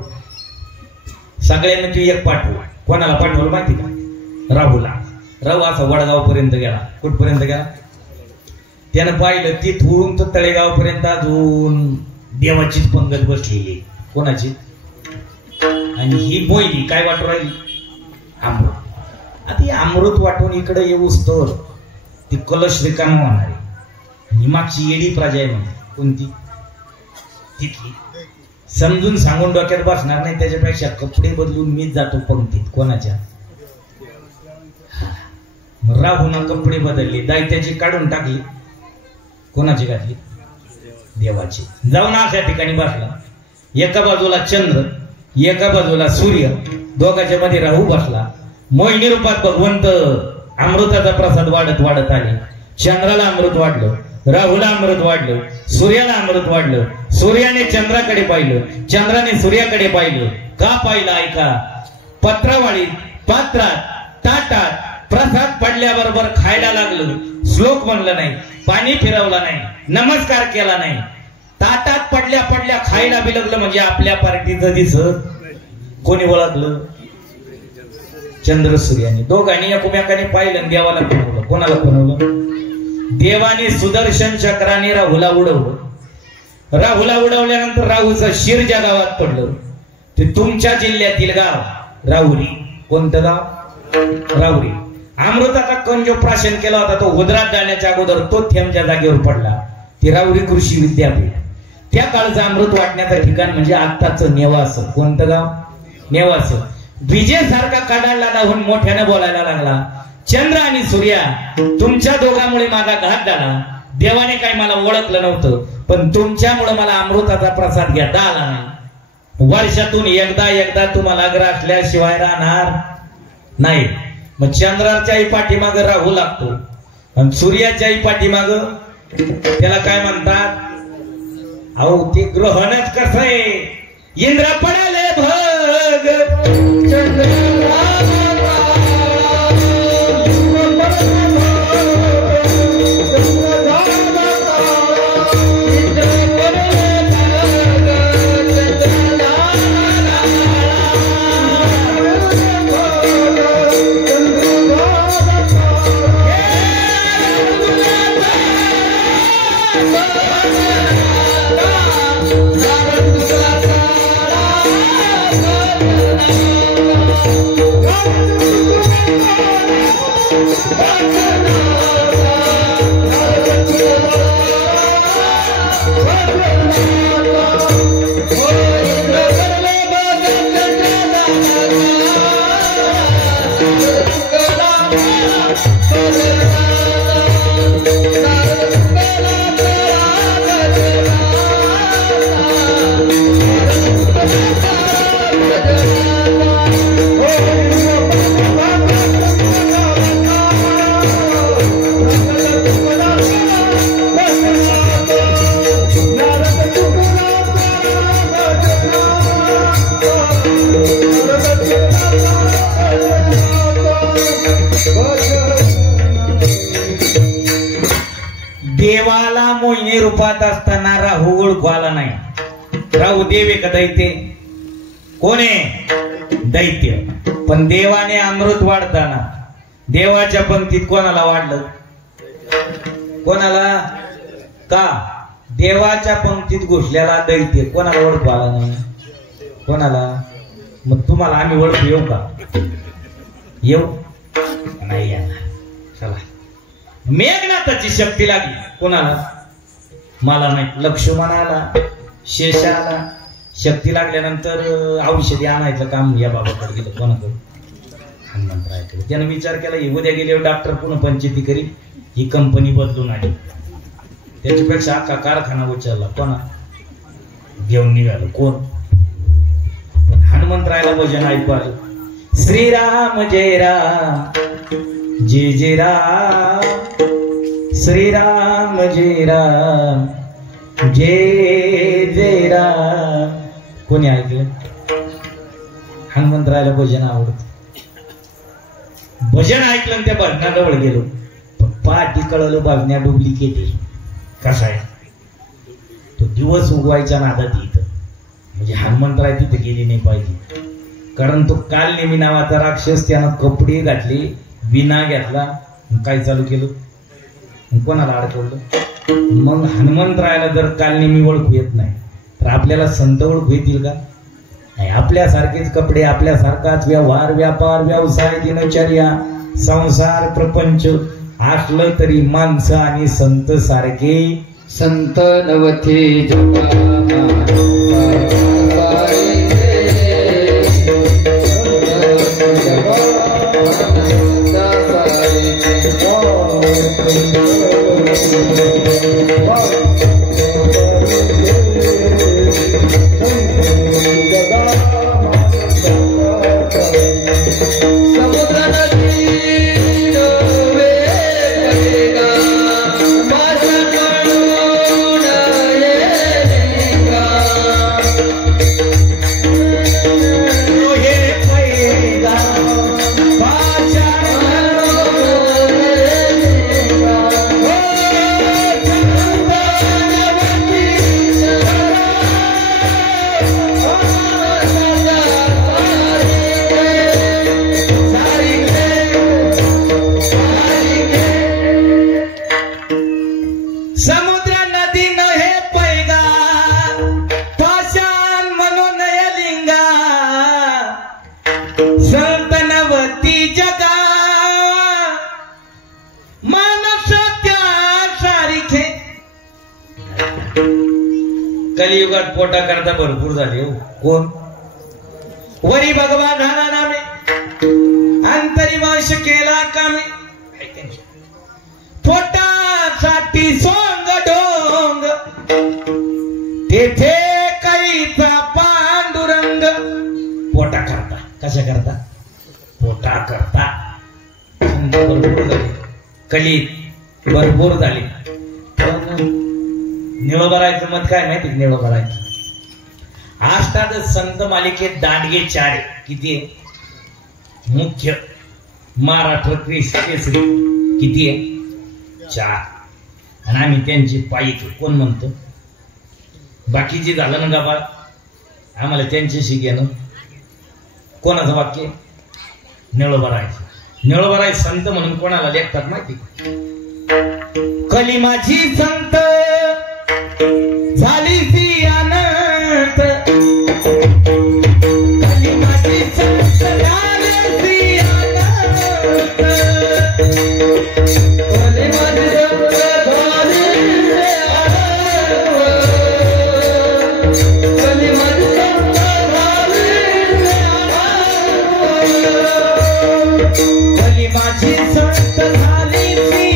सगळ्यांना तू एक पाठवू. कोणाला पाठवलं माहिती का? राहूला. राहू असा वडगाव पर्यंत गेला. कुठपर्यंत गेला? त्यानं पाहिलं तिथून तर तळेगाव पर्यंत अजून देवाचीच पंगत बसलेली. कोणाची? आणि ही मोहिनी काय वाटू राहिली? अमृत. आता अमृत वाटून इकडे येऊस तर ती कलश रिकामा होणार आहे. ही मागची येडी प्रजा आहे म्हणजे कोणती तिथली. समजून सांगून डोक्यात बसणार नाही. त्याच्यापेक्षा कपडे बदलून मीच जातो पंक्तीत. कोणाच्या? राहून कपडे बदलले. दैत्याची काढून टाकली. कोणाची घातली? देवाची. जाऊन अशा ठिकाणी बसला. एका बाजूला चंद्र एका बाजूला सूर्य. दोघांच्या मध्ये राहू बसला. मोहिनी रूपात भगवंत अमृताचा प्रसाद वाढत वाढत आले. चंद्राला अमृत वाढलं, राहूला अमृत वाढलं, सूर्याला अमृत वाढलं. सूर्याने चंद्राकडे पाहिलं, चंद्राने सूर्याकडे पाहिलं. का पाहिलं ऐका. पत्रावळीत पात्रात ताटात प्रसाद पडल्याबरोबर खायला लागलं. श्लोक म्हणलं नाही, पाणी फिरवलं नाही, नमस्कार केला नाही. ताटात पडल्या पडल्या खायला बिलगलं. म्हणजे आपल्या पार्टीचं दिसत. कोणी ओळखलं? चंद्र सूर्याने. दोघांनी एकमेकाने पाहिलं. देवाला बनवलं. कोणाला बनवलं? देवाने सुदर्शन चक्राने राहूला उडवलं. राहूला उडवल्यानंतर राहूचं शिर ज्या गावात पडलं ते तुमच्या जिल्ह्यातील गाव राहुरी. कोणतं गाव? राहुरी. अमृताचा कण जो प्राशन केला होता तो उदरात जाण्याच्या अगोदर तो थेंब ज्या जागेवर पडला ते राहुरी कृषी विद्यापीठ. त्या काळचं अमृत वाटण्याचं ठिकाण म्हणजे आत्ताचं नेवास. कोणतं गाव? नेवास. विजेसारखा काढायला लावून मोठ्याने बोलायला लागला. चंद्र आणि सूर्या तुमच्या दोघांमुळे माझा घात झाला. देवाने काही मला ओळखलं नव्हतं पण तुमच्यामुळे मला अमृताचा प्रसाद घेता आला नाही. वर्षातून एकदा तुम्हाला ग्रासल्याशिवाय राहणार नाही. मग चंद्राच्याही पाठीमाग राहू लागतो आणि सूर्याच्याही पाठीमाग त्याला काय म्हणतात? अहो ते ग्रहणच कसं आहे. इंद्र पडाले भग देवाला मोहिनी रूपात असताना राहू ओळखू आला नाही. राहू देव आहे का दैत्य? कोण आहे? दैत्य. पण देवाने अमृत वाढताना देवाच्या पंक्तीत कोणाला वाढलं? कोणाला? का? देवाच्या पंक्तीत घुसलेला दैत्य. कोणाला ओळखू आला नाही? कोणाला? मग तुम्हाला आम्ही ओळखू येऊ का? येऊ नाही येणार. चला. मेघनाथाची शक्ती लागली. कोणाला? मला नाही. लक्ष्मणाला, शेषाला शक्ती लागल्यानंतर औषधी आणायचं काम या बाबाकडे गेलं. कोणाकडे? हनुमंतरायाकडे. त्यानं विचार केला उद्या गेल्यावर डॉक्टर पुन्हा पंचायती करी. ही कंपनी बदलून आली. त्याच्यापेक्षा अख्खा कारखाना उचलला. कोणा घेऊन निघालं? कोण? हनुमंतरायाला भजन ऐकू आलं. श्रीराम जय राम जय जय राम, श्रीराम जय राम जय जय राम. कोणी ऐकलं? हनुमंतरायाला भजन आवडत. भजन ऐकलं त्या भजनाजवळ गेलो. पाठी कळलं बाजण्या डुप्लिकेट आहे. कसा आहे तो दिवस उगवायच्या नादात इथं म्हणजे हनुमंतराय तिथे गेली नाही पाहिजे. कारण तो काल नेमी नावाचा राक्षस त्यानं कपडे घातले विना घेतला काय चालू केलं कोणाला अडकवलं. मग हनुमंतरायाला जर काल नेमी ओळखू येत नाही तर आपल्याला संत ओळखू येतील का. आपल्यासारखेच कपडे आपल्यासारखाच व्यवहार व्यापार व्यवसाय दिनचर्या संसार प्रपंच असलं तरी माणसं आणि संत सारखे संत नवथे कलियुगात पोटा करता भरपूर झाले. कोण वरी भगवान राणा नामे अंतरी वंश केला कामे पोटासाठी सोंग डोंग तेथे कैचा पांडुरंग. पोटा करता कशा करता पोटा करता भरपूर झाले कलित भरपूर झाले. निळोबरायचं मत काय माहिती निळोबरायचं अष्टादश संत मालिकेत दांडगे 4 किती आहे मुख्य महाराष्ट्र केसरी किती आहे 4 आणि आम्ही त्यांची पायी कोण म्हणतो बाकीची झालं ना गाबाळ आम्हाला त्यांच्याशी घेणं. कोणाचं वाक्य निळोबरायचं. निळोबराय संत म्हणून कोणाला लेखतात माहिती कलिमाची संत झाली ती अनंत कलिमाची संत झाली ती अनंत कलिमाची संत झाली कलिमाची संत झाली कलिमाची संत झाली ती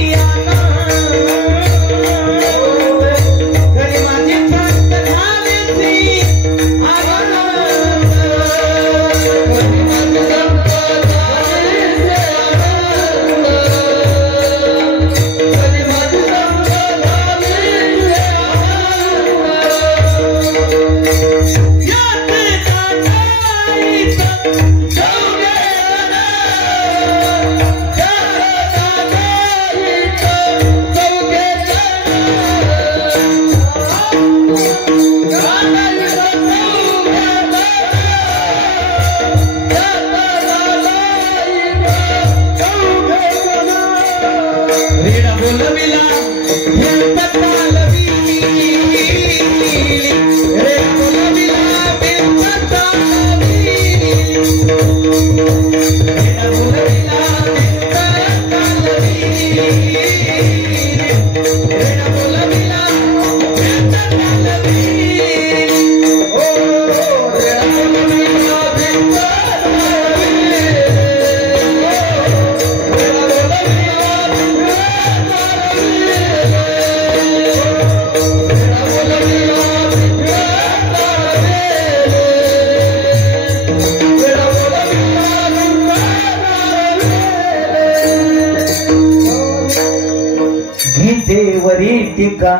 टीका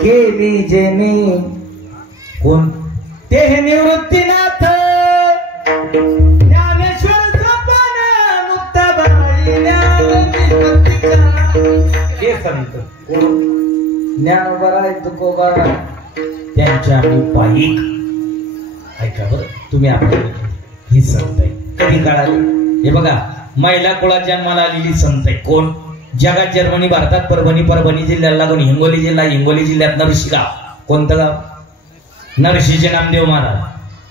केली जेने कोण ते निवृत्तीनाथ ज्ञानेश्वर कृपण मुक्ताबाई ज्ञान संत ज्ञानोबा तुकोबा त्यांच्या पायिक. ऐका बरं तुम्ही आपल्याला ही संत आहे कधी कळाली? हे बघा महिला कुळात जन्माला आलेली संत आहे. कोण? जगात जर्मनी, भारतात परभणी जिल्ह्याला लागून हिंगोली जिल्हा, हिंगोली जिल्ह्यात नरशी गाव. कोणतं गाव? नरशीचे नामदेव महाराज.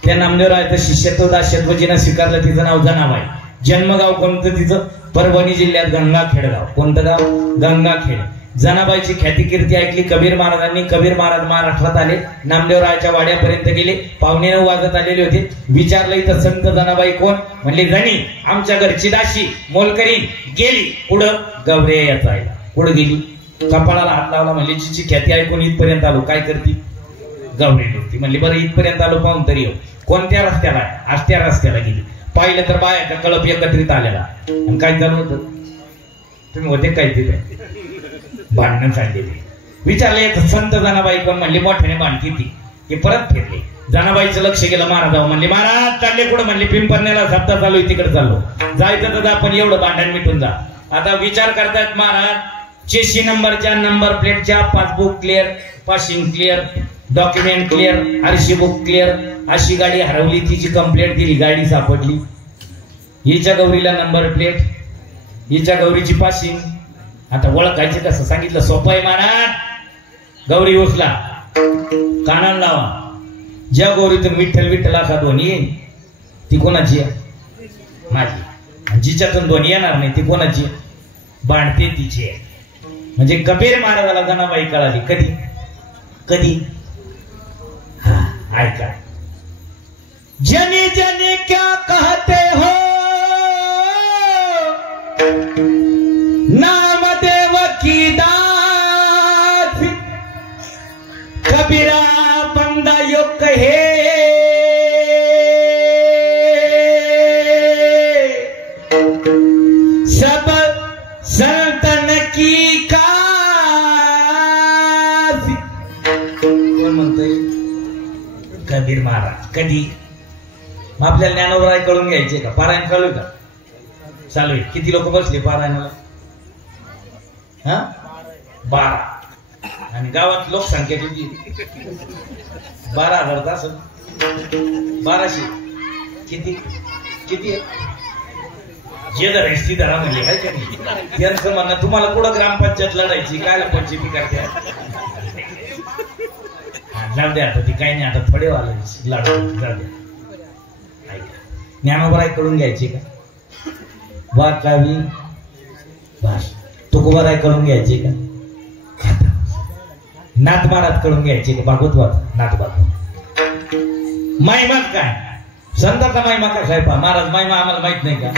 त्या नामदेवरायाचं शिष्यत्व दास्यत्व जिनं स्वीकारलं तिचं नाव जनाबाई. जन्मगाव कोणतं तिचं? परभणी जिल्ह्यात गंगाखेड गाव. कोणतं गाव? गंगाखेड. जनाबाईची ख्याती कीर्ती ऐकली कबीर महाराजांनी. कबीर महाराज महाराष्ट्रात आले, नामदेवरायाच्या वाड्यापर्यंत गेले. 9:15 वाजत आलेले होते. विचारलं इथं संत जनाबाई कोण? म्हणले जणी आमच्या घरची दाशी मोलकरीण. गेली पुढं गवरे याचा आहे. पुढे गेली, कपाळाला हात लावला. म्हणले जिची ख्याती ऐकून इथपर्यंत आलो. काय करती? गवरे होती. म्हणली बरं इथपर्यंत आलो पाहून तरी येऊ. कोणत्या रस्त्याला? आज त्या रस्त्याला गेली. पाहिलं तर बायाचा कळप एकत्रित आलेला. आणि काय चालू होतं? तुम्ही होते काय तिथे? भांडणं चाललेली. विचारले संत जनाबाई कोण? म्हणले मोठ्याने भांडती ती. हे परत फिरले. जनाबाईचं लक्ष गेलं महाराजावर. म्हणले महाराज चालले कुठं? म्हणले पिंपरण्याला सप्ताह चालू आहे तिकडे चाललो. जायचं तर आपण एवढं भांडण मिटून जा. आता विचार करतायत महाराज 86 नंबरच्या नंबर प्लेटच्या passbook clear, passing clear, document clear, RC book clear. अशी गाडी हरवली, तिची कंप्लेंट दिली, गाडी सापडली. हिच्या गौरीला नंबर प्लेट, हिच्या गौरीची पासिंग. आता ओळखायचे कसं? सांगितलं सोपं आहे महाराज. गौरी उचला, कानाला लावा. ज्या गौरीतून विठ्ठल विठ्ठल असा ध्वनी येईल ती कोणाची आहे? माझी. जिच्यातून ध्वनी येणार नाही ती कोणाची? बांधते तिची आहे. म्हणजे कबीर महाराजाला जनाबाई कळाली. कधी? कधी? हा ऐका. जनी जनी क्या कहते हो नामदेव की दात, कबीरा बंदा यो कहे सब संतन की काज. कोण म्हणतोय? कबीर महाराज. कधी? आपल्याला ज्ञानोबराय कळून घ्यायचे का? पारायण चालू का? चालू आहे. किती लोक बसले पारायणाला? 12. आणि गावात लोकसंख्या किती? 12,000 तास. 1200 किती किती आहे? जे धरायची धरा म्हणले काय का नाही? त्यांचं म्हणणं तुम्हाला कुठं ग्रामपंचायत लढायची, काय पंचायती करते? जाऊ द्या आता ती काही नाही. आता थोडे वाले लढा जाऊ द्या. ज्ञानोबराय कळून घ्यायची का? वाकावी भाष. तुकोबाराय कळून घ्यायची का? नाथ महाराज कळून घ्यायची का? भागवतवाद नाथ भागवत. महिमाच काय? संतांचा महिमा कसा आहे पहा. महाराज महिमा आम्हाला माहित नाही का?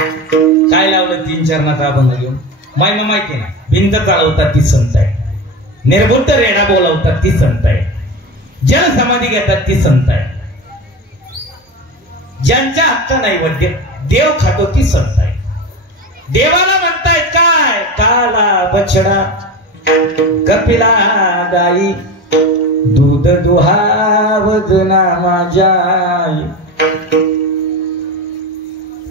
काय लावलं 3 चरणाचा अभंग घेऊन? महिमा माहिती ना. भिंत चालवतात ती संत आहे. निर्बुद्ध रेडा बोलवतात ती संत आहे. जल समाधी घेतात ती संत आहे. ज्यांच्या हातचा नैवेद्य देव खातो ती संत आहे. देवाला म्हणतायत काय? काला बछडा कपिला गाई, दूध दुहावत ना माझ्या,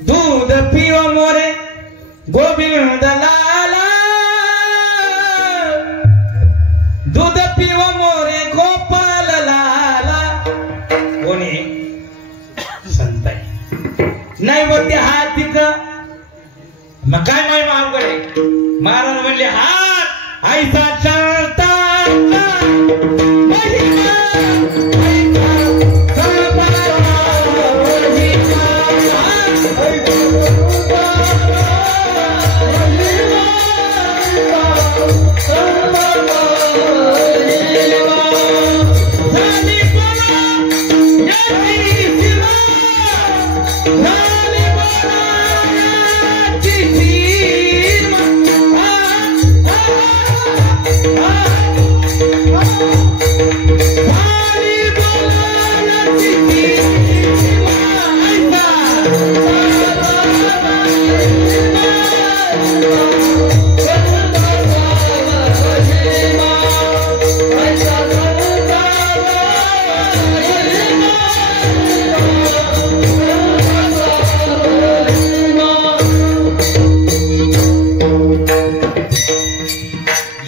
दूध पिओ मोरे गोविंद लाला, दूध पिओ मोरे गोपाल लाला. कोणी? संत आहे. नैवेद्य हा तिथं. मग काय महिमा अवघड आहे? महाराज म्हणले हात ऐसा चालता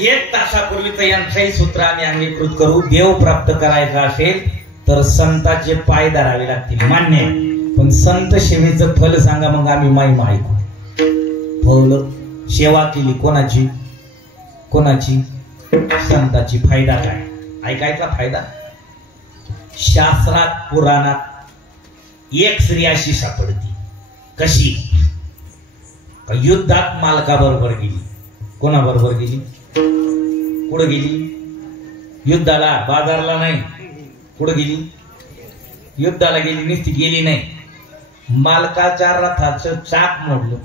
1 तासापूर्वीच यांचंही सूत्र आम्ही अंगीकृत करू. देव प्राप्त करायचा असेल तर संतांचे पाय धरावे लागतील, मान्य आहे. पण संत सेवेचं फल सांगा, मग आम्ही माई ऐकू. फल सेवा केली कोणाची? कोणाची? संताची. फायदा काय? ऐकायचा फायदा. शास्त्रात पुराणात एक स्त्री अशी सापडती. कशी? युद्धात मालकाबरोबर गेली. कोणाबरोबर गेली? कुठं गेली? युद्धाला, बाजारला नाही. कुठं गेली? युद्धाला गेली. नुसती गेली नाही, मालकाच्या रथाचं चाक मोडलं.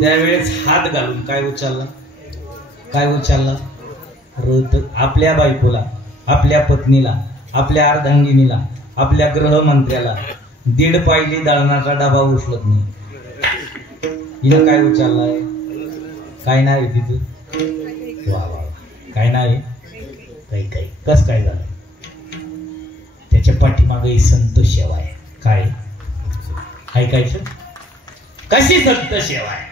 त्यावेळेस हात घालून काय उचलला? काय उचलला? रथ. आपल्या बायकोला, आपल्या पत्नीला, आपल्या अर्धांगिनीला, आपल्या गृहमंत्र्याला 1.5 पायली दळणाचा डबा उचलत नाही. हिनं काय उचललाय? काय नाव आहे तिचं? वा वा, काय नाव आहे? काही काही. कस काय झालं? त्याच्या पाठीमागे संत सेवा आहे. काय ऐकायचं? कशी संत सेवा आहे?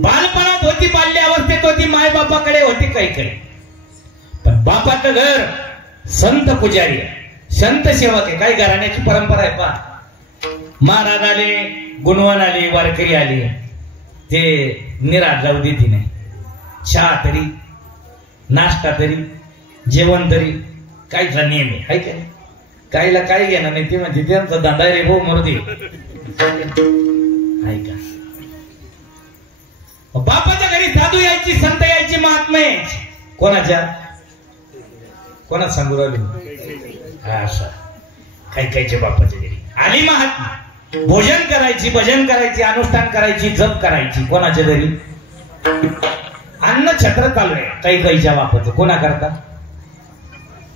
बालपणात होती, बाल्य अवस्थेत होती, माय बापाकडे होती, काही काही. पण बापाचं घर संत पुजारी आहे, संत सेवक आहे. काही घराण्याची परंपरा आहे. पा महाराज आले, गुणवान आले, वारकरी आले, ते निराश जाऊ देती नाही. चहा तरी, नाश्ता तरी, जेवण तरी, काहीचा नियम आहे का? काहीला काही घेणार नाही. ते म्हणते त्यांचा धंदा रे भाऊ, मरू दे. ऐका, बापाच्या घरी साधू यायची, संत यायची, महात्मा यायची. कोणाच्या? कोणाच सांगू राहिलो? असं काही काहीच्या बापाच्या घरी आली महात्मा, भोजन करायची, भजन करायची, अनुष्ठान करायची, जप करायची. कोणाच्या घरी? अन्न छत्र चालू आहे काही काहीच्या बापाचं. कोणा करता?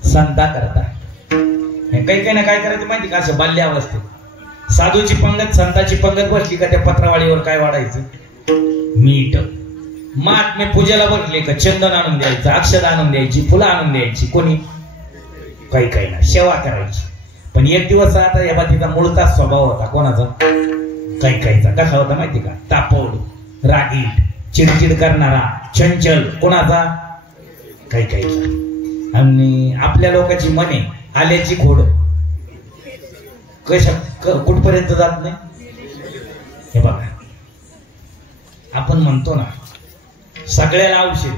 संता करता. काही काही ना काय करायचं माहिती का? असं बाल्यावस्थेत साधूची पंगत, संताची पंगत बसली का त्या पत्रावळीवर काय वाढायचं? मीठ. महात्मे पूजेला बसले का चंदन आणून द्यायचं, अक्षत आणून द्यायची, फुलं आणून द्यायची. कोणी? काही काही ना सेवा करायची. पण एक दिवस आता या बाबतीचा मूळचा स्वभाव होता. कोणाचा? काही काहीचा. कसा होता माहिती का? तापड, रागीट, चिडचिड करणारा, चंचल. कोणाचा? काही काहीचा. आणि आपल्या लोकांची मने आल्याची खोड कशा कुठपर्यंत जात नाही. हे बघा, आपण म्हणतो ना सगळ्याला औषध,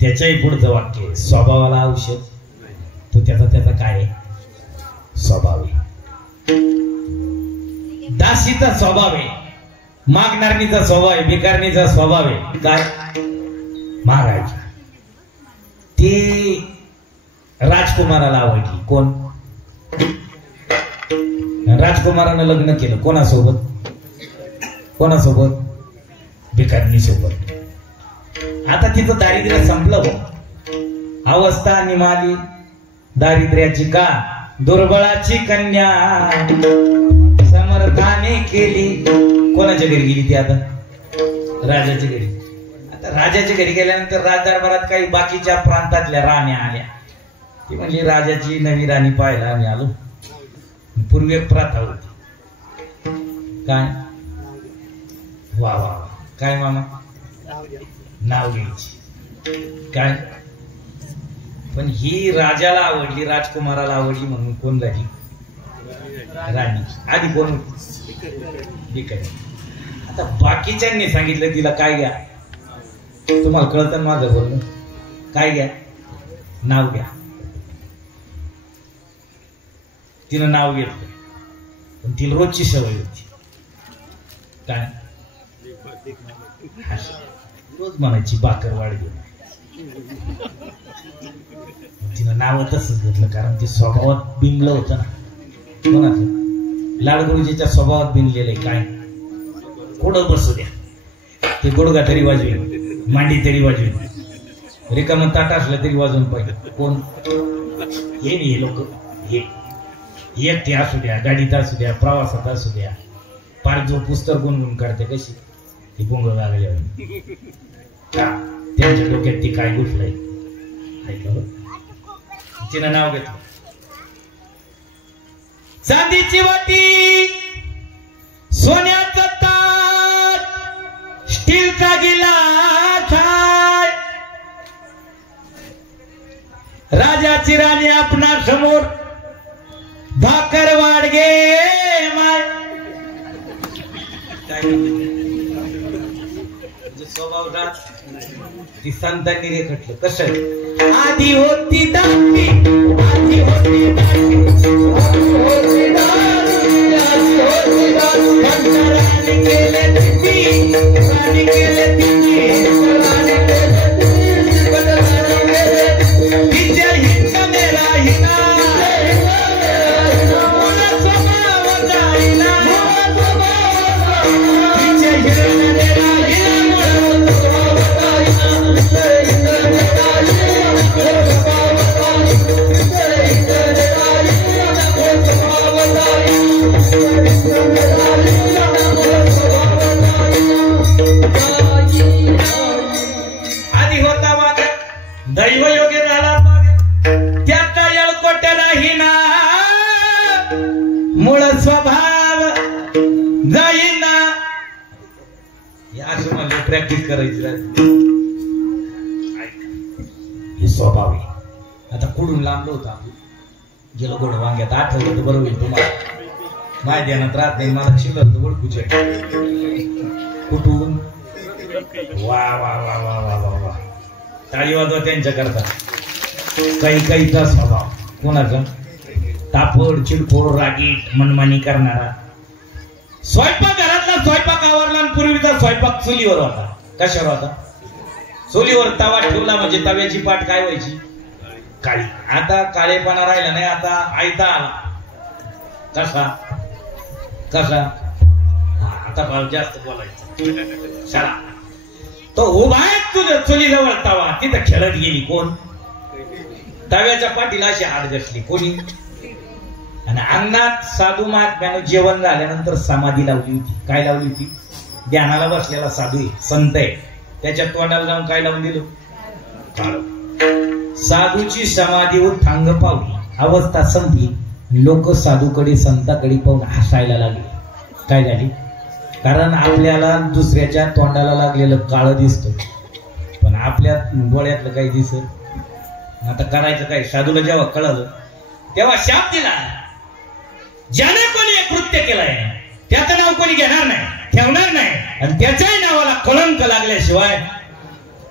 त्याच्याही पुढचं वाक्य स्वभावाला औषध. तो त्याचा काय? स्वभाव आहे. दासीचा स्वभाव आहे, मागणारणीचा स्वभाव आहे, भिकारणीचा स्वभाव आहे. काय? मागायचा. ती राजकुमाराला आवडली. कोण? राजकुमारानं लग्न केलं. कोणासोबत? कोणासोबत? भिकारिणी सोबत. आता तिचं दारिद्र्य संपलं हो. अवस्था निमाली दारिद्र्याची का? दुर्बळाची कन्या समर्थाने केली. कोणाच्या घरी गेली ती? आता राजाच्या घरी. आता राजाच्या घरी गेल्यानंतर राजदरबारात काही बाकीच्या प्रांतातल्या राण्या आल्या. ती म्हणजे राजाची नवी राणी पाहायला आम्ही आलो. पूर्वी एक प्रथा होती. काय? वा वा, काय मामा? नाव घ्यायची. काय? पण ही राजाला आवडली, राजकुमाराला आवडली म्हणून कोण झाली? राणी. आधी कोण होती? आता बाकीच्यांनी सांगितलं तिला काय घ्या. तुम्हाला कळतं माझं बोलणं? काय घ्या? नाव घ्या. तिनं नाव घेतलं, पण तिला रोजची सवय होती. काय? रोज म्हणायची बाकरवाड घेऊन. तिनं नाव तसंच घेतलं, कारण ती स्वभावात बिनलं होतं ना. कोणाचं? लाडगुरुजीच्या स्वभावात बिनलेलं आहे. काय? कुठं बसू द्या, ते गुडघा तरी वाजवेल, मांडी तरी वाजवेल, रिकामं ताट असलं तरी वाजवून पाहिजे. कोण? हे नाही. हे लोक हे एकटे असू द्या, गाडीत असू द्या, प्रवासात असू द्या, पार जो पुस्तक गुणगुण करते कशी ती गोंग लागल्या त्यांच्या डोक्यात ती काय घुसलंय. तिनं नाव घेतलं. चांदीची वाटी, सोन्याचं ताट, स्टीलचा गिलास हाय. राजाची राणी आपणा समोर भाकर वाडगे माय. स्वभाव ती संतांनी रेखटलं कसं. आधी होती दांडी, आधी होती केले तिच्या हिंद मेरा हिना आधी होता वाग दैव योगी झाला त्याचा येळकोट्या नाही ना मूळ स्वभाव जाईना. असं म्हणलं प्रॅक्टिस करायची हे स्वभाव आहे. आता कुठून लांबलो होता आपण गेलो गोड वांग्यात आठवलं तर बरोबर होईल तुम्हाला. माय ध्यानात राहत नाही मला शिल्लक ओळखूचे कुठून. वा वा वा वा वा वा वा टाळी वाजवा त्यांच्या करता. काही काहीचा स्वभाव कोणाचा तापड चिडफोड रागीट मनमानी करणारा. स्वयंपाक घरातला स्वयंपाक आवरला आणि पूर्वीचा स्वयंपाक चुलीवर होता. कशावर होता. चुलीवर तवा ठेवला म्हणजे तव्याची पाठ काय व्हायची काळी. आता काळेपणा राहिला नाही. आता आयता आला. कसा कसा आता जास्त बोलायचं शाळा. तो उभा आहे तुझं चुलीजवळ तवा तिथं खेळत गेली कोण. तव्याच्या पाठीला अशी हात घसली कोणी. आणि अंगणात साधू महात्म्यानं जेवण झाल्यानंतर समाधी लावली होती. काय लावली होती. ध्यानाला बसलेला साधू आहे संत आहे. त्याच्या तोंडाला जाऊन काय लावून दिलं काळ. साधूची समाधीवर थांग पावली. अवस्था संपली. लोक साधूकडे संताकडे पाहून हसायला लागले. काय झाली. कारण आपल्याला दुसऱ्याच्या तोंडाला लागलेलं काळ दिसतं पण आपल्या डोळ्यातलं काही दिसत. आता करायचं काय. साधूला जेव्हा कळलं तेव्हा शाप दिला. ज्याने कोणी एक कृत्य केलंय त्याचं नाव कोणी घेणार नाही ठेवणार नाही आणि त्याच्याही नावाला कलंक लागल्याशिवाय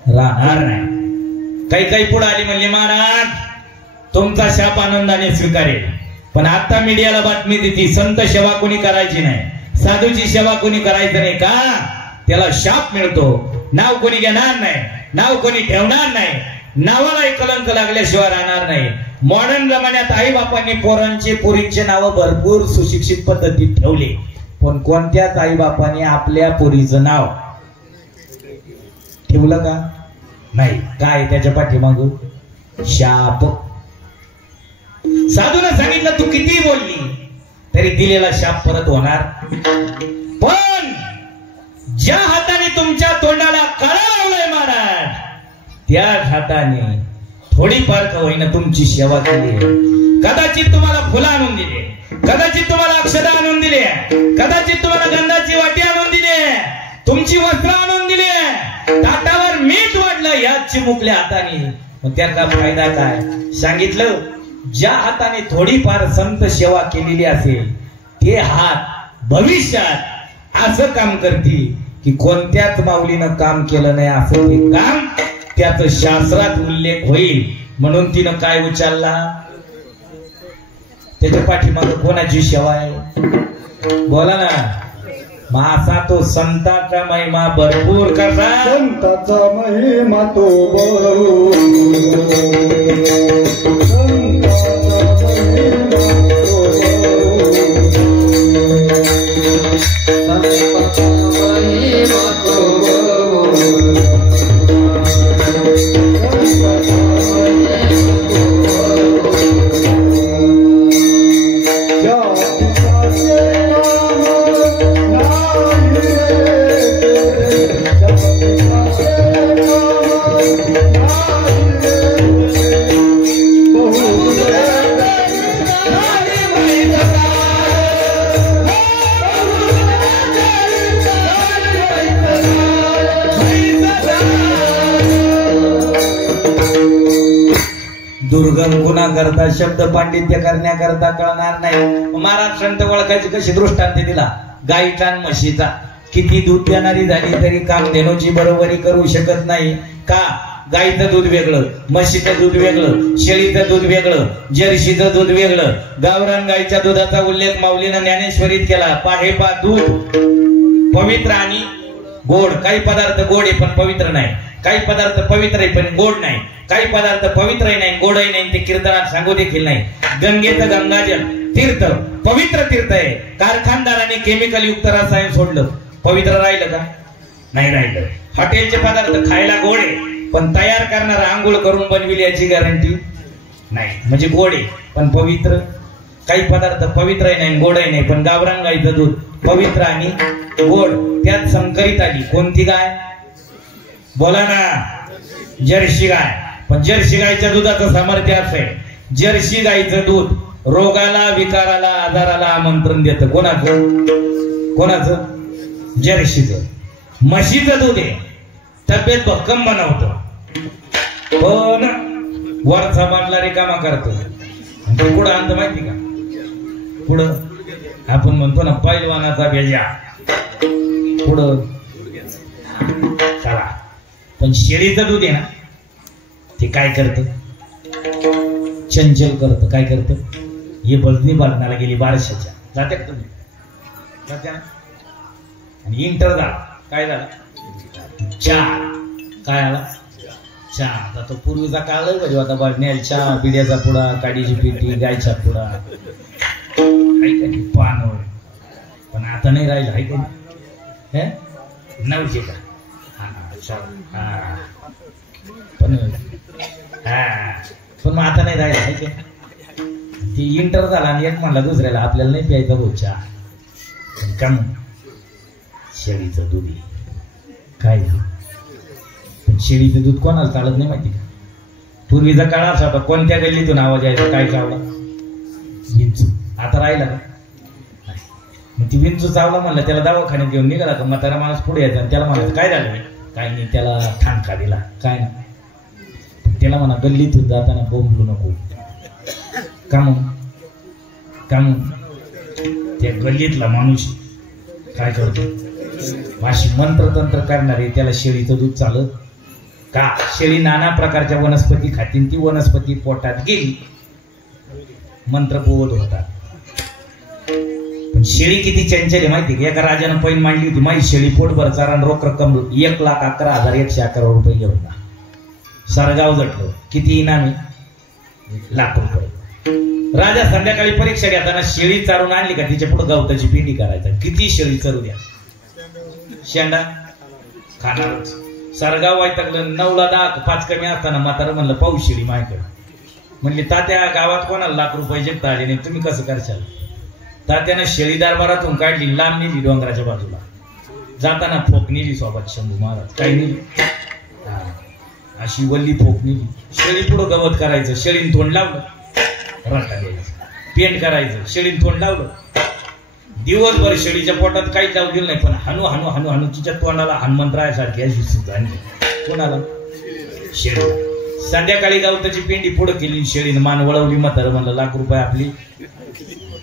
राहणार नाही. काही काही पुढे आली म्हणली महाराज तुमचा शाप आनंदाने स्वीकारेल पण आता मीडियाला बातमी देते संत सेवा कोणी करायची नाही. साधूची सेवा कोणी करायचं नाही का त्याला शाप मिळतो. नाव कोणी घेणार नाही. नाव कोणी ठेवणार नाही. नावाला कलंक लागल्याशिवाय राहणार नाही. मॉडर्न जमान्यात आई बापांनी पोरांचे पोरींचे नाव भरपूर सुशिक्षित पद्धतीत ठेवले पण कोणत्याच आई बापाने आपल्या पोरीचं नाव ठेवलं का नाही. काय त्याच्या पाठीमागून शाप. साधूने सांगितलं तू किती बोलली तरी दिलेला शाप परत होणार. पण ज्या हाताने तुमच्या तोंडाला काळा लावलंय महाराज त्याच हाताने थोडीफार का होईना तुमची सेवा केली. कदाचित तुम्हाला फुलं आणून दिले. कदाचित तुम्हाला अक्षता आणून दिले. कदाचित तुम्हाला गंधाची वाटी आणून दिली. तुमची वस्त्र आणून दिली. ताटावर मीठ वाढलं याच चिमुकल्या हाताने. मग त्याचा फायदा काय सांगितलं. ज्या हाताने थोडीफार संत सेवा केलेली असेल ते हात भविष्यात असं काम करतील की कोणत्याच माऊलीनं काम केलं नाही असं ते काम त्याच शास्त्रात उल्लेख होईल. म्हणून तिनं काय उचलला त्याच्या पाठीमागे कोणाची सेवा आहे बोला ना. मासा तो संताचा महिमा भरपूर कसा. संताचा महिमा तो दुर्गम गुन्हा करता शब्द पांडित्य करण्याकरता कळणार नाही. महाराज संत ओळखायची कशी दृष्टांत दिला. गाईचा आणि म्हशीचा किती दूध देणारी झाली तरी कामधेनूची बरोबरी करू शकत नाही. का? गाईचं दूध वेगळं, म्हशीचं दूध वेगळं, शेळीचं दूध वेगळं, जर्शीचं दूध वेगळं. गावरान गाईच्या दुधाचा उल्लेख माऊलीनं ज्ञानेश्वरीत केला. पाहे पा दूध पवित्र आणि गोड. काही पदार्थ गोड आहे पण पवित्र नाही, काही पदार्थ पवित्र आहे पण गोड नाही, काही पदार्थ पवित्रही नाही गोडही नाही. ते कीर्तनात सांगू देखील नाही. गंगेचं गंगाजल तीर्थ पवित्र तीर्थ आहे. कारखानदाराने केमिकल युक्त रसायन सोडलं, पवित्र राहिलं का? नाही राहिलं. हॉटेलचे पदार्थ खायला गोड आहे पण तयार करणारा आंघोळ करून बनविली याची गॅरंटी नाही. म्हणजे गोड आहे पण पवित्र. काही पदार्थ पवित्रही नाही गोडही नाही. पण गावरान गाईचं दूध पवित्र आणि गोड. त्यात संकरित आली कोणती गाय? बोला ना. जर्सी गाय. पण जर्सी गायच्या दुधाचं सामर्थ्य असं आहे, जर्सी गायचं दूध रोगाला, विकाराला, आजाराला आमंत्रण देतं. कोणाचं? जर्सीचं. म्हशीचं दूध आहे, तब्येत भक्कम बनवतं पण वरचा बांधला रिकामा करतो. पुढं आणतं माहिती का? पुढं आपण म्हणतो ना पैलवानाचा भेजा पुढं चला. पण शेळीचं दूध आहे ना ते काय करतं? चंचल करतं. काय करतं? हे बजनी बांधण्याला गेली बारशाच्या. जाते का तुम्ही? जात्या. आणि इंटर झाला. काय झाला? चहा. काय आला? चहा. आता तो पूर्वीचा काळ पाहिजे आता. बाजण्याला चहा, बिड्याचा पुडा, काडीची पेटी, गायचा पुडा, पान. पण आता नाही राहिलं. आहे का? नव्हते का? पण मग आता नाही राहिलं. आहे का? ती इंटर झाला आणि एक म्हणला दुसऱ्याला आपल्याला नाही प्यायचा भाऊ चहा. का मग? शेळीचं दूध काय? पण शेळीचं दूध कोणाला चालत नाही माहिती का? पूर्वीचा काळ असा होता कोणत्या गल्लीतून आवाज यायचा काय चावला? विंचू. आता राहिला का? मग ती विंचू चावला म्हणलं त्याला दवाखान्यात घेऊन निघाला का म्हातारा माणूस पुढे यायचा आणि त्याला म्हणायचं काय झालं? काय नाही. त्याला ठाणका दिला. काय ना त्याला म्हणा गल्लीतून जाताना बोंबलू नको. का मग त्या गल्लीतला माणूस काय करतो? अशी मंत्रतंत्र करणारे त्याला शेळीचं दूध चालत का? शेळी नाना प्रकारच्या वनस्पती खातील. ती वनस्पती पोटात गेली मंत्र बोलत होता. पण शेळी किती चंचल आहे माहिती का? एका राजानं पैन मांडली होती, माझी शेळी पोटभर चारण रोख रक्कम 1,11,111 रुपये घेऊन ना. सरगाव जटलं. किती इनामी? ₹1,00,000. राजा संध्याकाळी परीक्षा घेताना शेळी चारून आणली का तिच्या पुढे गवताची पिंडी करायचा. किती शेळी चरू द्या, शेंडा खाणारच. सरगाव वैतागलं. 9ला 10 5 कमी असताना म्हातारं म्हणलं पाऊस शेळी माझ्याकडे. म्हणले तात्या गावात कोणाला ₹1,00,000 जगता आले नाही, तुम्ही कसं करशाल? तात्यानं शेळी दरबारातून काढली, लांब नेली डोंगराच्या बाजूला. जाताना फोक नेली सोबत शंभू महाराज. काय नेली? अशी वल्ली फोक नेली. शेळी पुढं गवत करायचं, शेळीन तोंड लावलं, रट्टा द्यायचं. पेंट करायचं, शेळीन तोंड लावलं. दिवसभर शेळीच्या पोटात काही जाऊ दिलं नाही. पण हनू हनू हनू हनू तिच्या तोंडाला हनुमंतरायासारखी अशी सुद्धा आणली. कोणाला? शेळी. संध्याकाळी गवताची पेंडी पुढे केली, शेळीनं मान वळवली. म्हातारं म्हणलं ₹1,00,000 आपली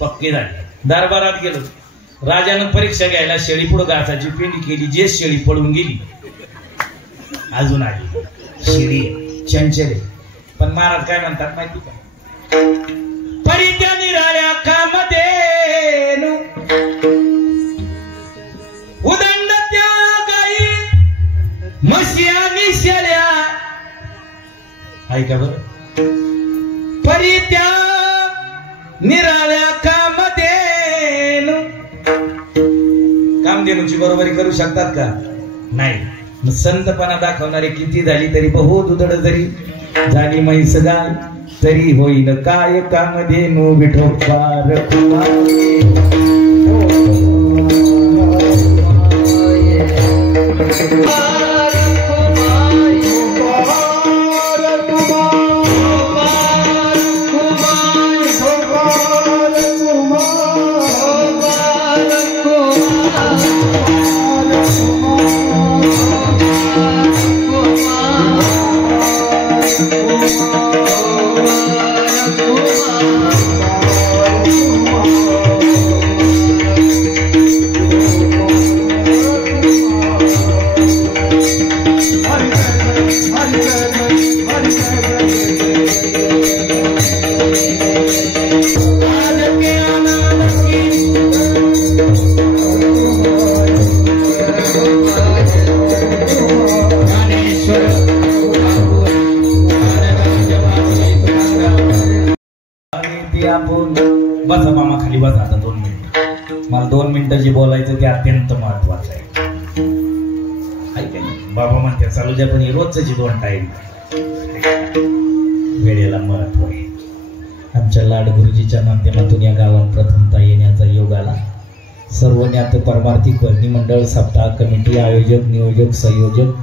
पक्की झाली. दरबारात गेलो. राजानं परीक्षा घ्यायला शेळी पुढे घासाची पेंडी केली. जे शेळी पळून गेली अजून आली. शेळी चंचल आहे. पण महाराज काय म्हणतात माहिती का? परित्या निराळ्या कामधेनू उदंड त्या गाई म्हशी आणि शेळ्या. ऐका बरं. परित्या निराळ्या कामधेनू. कामधेनूची बरोबरी करू शकतात का? नाही. मग संतपणा दाखवणारे किती झाली तरी बहुत उदड जरी झाली म्हैस गाय तरी होईल काय कामधेनू विठोबार Oh केलं ते अत्यंत महत्वाचं आहे. ऐका ना, बाबा म्हणते चालू द्या, पण रोजची 2 टाईम वेळेला महत्व आहे. आमच्या लाडगुरुजीच्या माध्यमातून या गावात प्रथमता येण्याचा योग आला. सर्व ज्ञात परमार्थिक भरणी मंडळ, सप्ताह कमिटी, आयोजक, नियोजक, संयोजक,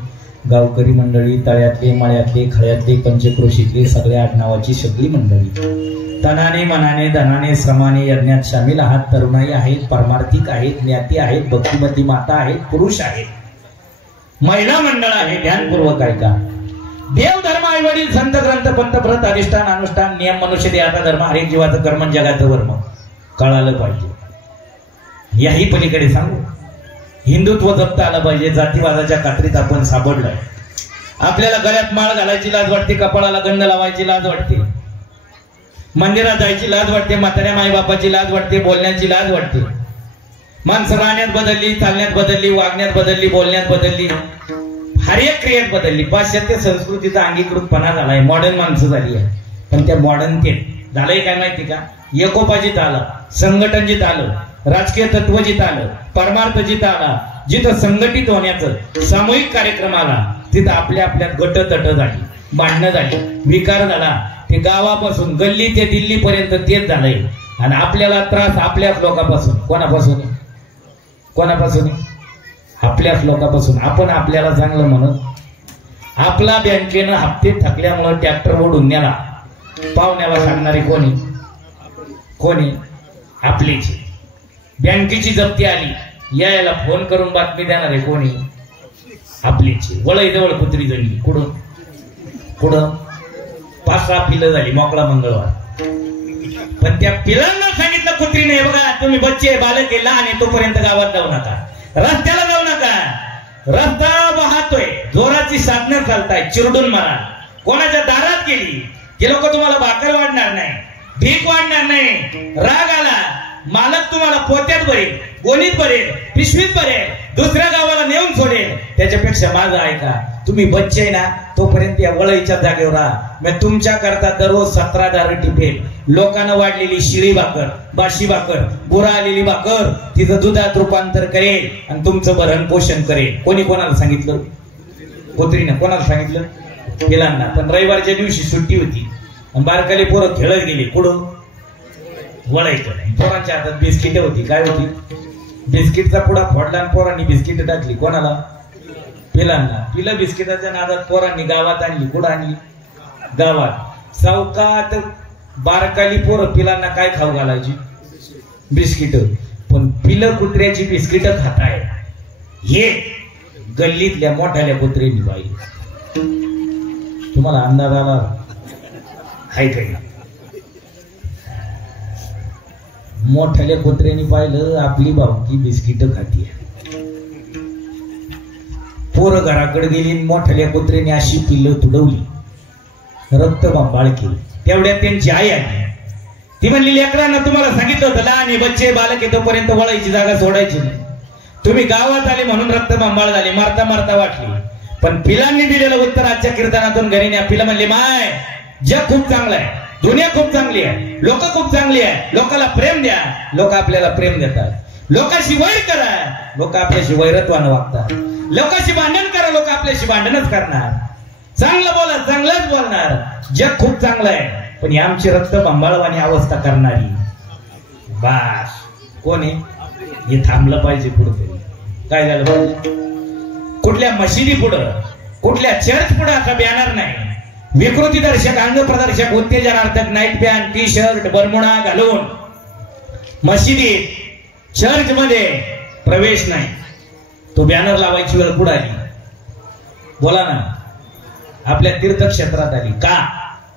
गावकरी मंडळी, तळ्यातले, माळ्यातले, खळ्यातले, पंचक्रोशीतले सगळ्या आडनावाची सगळी मंडळी तनाने, मनाने, धनाने, श्रमाने यज्ञात सामील आहात. तरुणाई आहेत, परमार्थिक आहेत, ज्ञाती आहेत, भक्तिमती माता आहेत, पुरुष आहेत, महिला मंडळ आहे. ध्यानपूर्वक ऐका. देव, धर्म, आई वडील, संत, ग्रंथ, पंथ, व्रत, अधिष्ठान, अनुष्ठान, नियम, मनुष्य देहाचा धर्म, हरेक जीवाचं कर्म, जगाचं वर्म कळालं पाहिजे. याही पलीकडे सांगू, हिंदुत्व जपता आलं पाहिजे. जातीवादाच्या कात्रीत आपण सापडलोय. आपल्याला गळ्यात माळ घालायची लाज वाटते, कपाळाला गंध लावायची लाज वाटते, मंदिरात जायची लाज वाटते, म्हाताऱ्या माईबापाची लाज वाटते, बोलण्याची लाज वाटते. माणसं राहण्यात बदलली, चालण्यात बदलली, वागण्यात बदलली, बोलण्यात बदलली, हर एक क्रियेत बदलली. पाश्चात्य संस्कृतीचा अंगीकृतपणा झालाय, मॉडर्न माणसं झाली आहे. पण त्या मॉडर्न ते झालंय काय माहिती का? एकोपा जिथं आलं, संघटन जिथं आलं, राजकीय तत्व जिथं आलं, परमार्थ जिथं आला, जिथं संघटित होण्याचं सामूहिक कार्यक्रम आला, तिथं आपल्या आपल्यात गटतट झाली, भांडणं झाली, विकार झाला. ते गावापासून गल्ली ते दिल्ली पर्यंत तेच झालंय. आणि आपल्याला त्रास आपल्याच लोकांपासून. कोणापासून? कोणापासून? आपल्याच लोकांपासून. आपण आपल्याला चांगलं म्हणत, आपला बँकेनं हप्ते थकल्यामुळे ट्रॅक्टर ओढून न्याला, पाहुण्याला सांगणारे कोणी? कोणी? आपलीची. बँकेची जप्ती आली, यायला फोन करून बातमी देणारे कोणी? आपलीची. वळई जवळ कुत्री जळली. कुठं कुठं? 5-6 पिलं झाली, मोकळा मंगळवार. पण त्या पिलांना सांगितलं कुत्रीने, बघा तुम्ही बच्चे बालक आहे, लहान आहे, तोपर्यंत गावात जाऊ नका, रस्त्याला जाऊ नका. रस्ता वाहतोय, जोराची साधनं चालताय, चिरडून मारा. कोणाच्या दारात गेली ते लोक तुम्हाला भाकर वाढणार नाही, भीक वाढणार नाही. राग आला, मालक तुम्हाला पोत्यात भरेल, गोणीत भरेल, पिशवीत भरेल, दुसऱ्या गावाला नेऊन सोडेल. त्याच्यापेक्षा माझं ऐका, तुम्ही बच्चे ना तोपर्यंत या वळईच्या जागेवर राहा. मी तुमच्या करता दररोज 17 दार टिपेल. लोकांना वाढलेली शिळी भाकर, बाशी भाकर, बुरा आलेली भाकर तिचं दुधात रूपांतर करेल आणि तुमचं भरण पोषण करेल. कोणी कोणाला सांगितलं? कुत्रीनं. कोणाला सांगितलं? पिलांना. पण रविवारच्या दिवशी सुट्टी होती आणि बारकाली पोरं खेळत गेली. कुठं? वळायचं. पोरांच्या हातात बिस्किट होती. काय होती? बिस्किटचा पुडा फोडला आणि पोरांनी बिस्किट टाकली. कोणाला? पिलांना. पिलं बिस्किटाच्या नादात पोरांनी गावात आणली. कुठं आणली? गावात. चौकात बारकाली पोरं पिलांना काय खाऊ घालायची? बिस्किट. पण पिलं कुत्र्याची बिस्किट खाताय हे गल्लीतल्या मोठ्याल्या कुत्र्यांनी पाहिजे. तुम्हाला अंदाज आला? हाय काही मोठ्याल्या कुत्र्यांनी पाहिलं आपली भावकी बिस्किट खाती. पोरं घराकडे गेली, मोठ्याल्या कुत्र्याने अशी पिल्लं तुडवली, रक्त बंबाळ केली. तेवढ्यात त्यांची आई आली. ती म्हणली, लेकरांना तुम्हाला सांगितलं होतं लहान बच्चे बालक येतोपर्यंत वळायची जागा सोडायची नाही. तुम्ही गावात आले म्हणून रक्त बंबाळ झाले, मारता मारता वाटली. पण पिलांनी दिलेलं उत्तर आजच्या कीर्तनातून घरी न्या. पिलं म्हणले, माय जग खूप चांगलं आहे, दुनिया खूप चांगली आहे, लोक खूप चांगली आहे, लोकांना प्रेम द्या, लोक आपल्याला प्रेम देतात. लोकांशी वैर करा, लोक आपल्याशी वैरत्वानं वागतात. लोकांशी भांडण करा, लोक आपल्याशी भांडणच करणार. चांगलं बोला, चांगलंच बोलणार. जग खूप चांगलं आहे, पण आमची रक्त बंबाळवाणी अवस्था करणारी बास कोण आहे? हे थांबलं पाहिजे. कुठेतरी काय झालं पाहिजे? कुठल्या मशिदी पुढं, कुठल्या चर्च पुढं असा बॅनर नाही. विकृती दर्शक, अंग प्रदर्शक, उत्तेजनार्थक night pant, T shirt, bermuda घालून मशिदीत, चर्च मध्ये प्रवेश नाही. तो बॅनर लावायची वेळ कुठं आली? बोला ना. आपल्या तीर्थक्षेत्रात आली. का?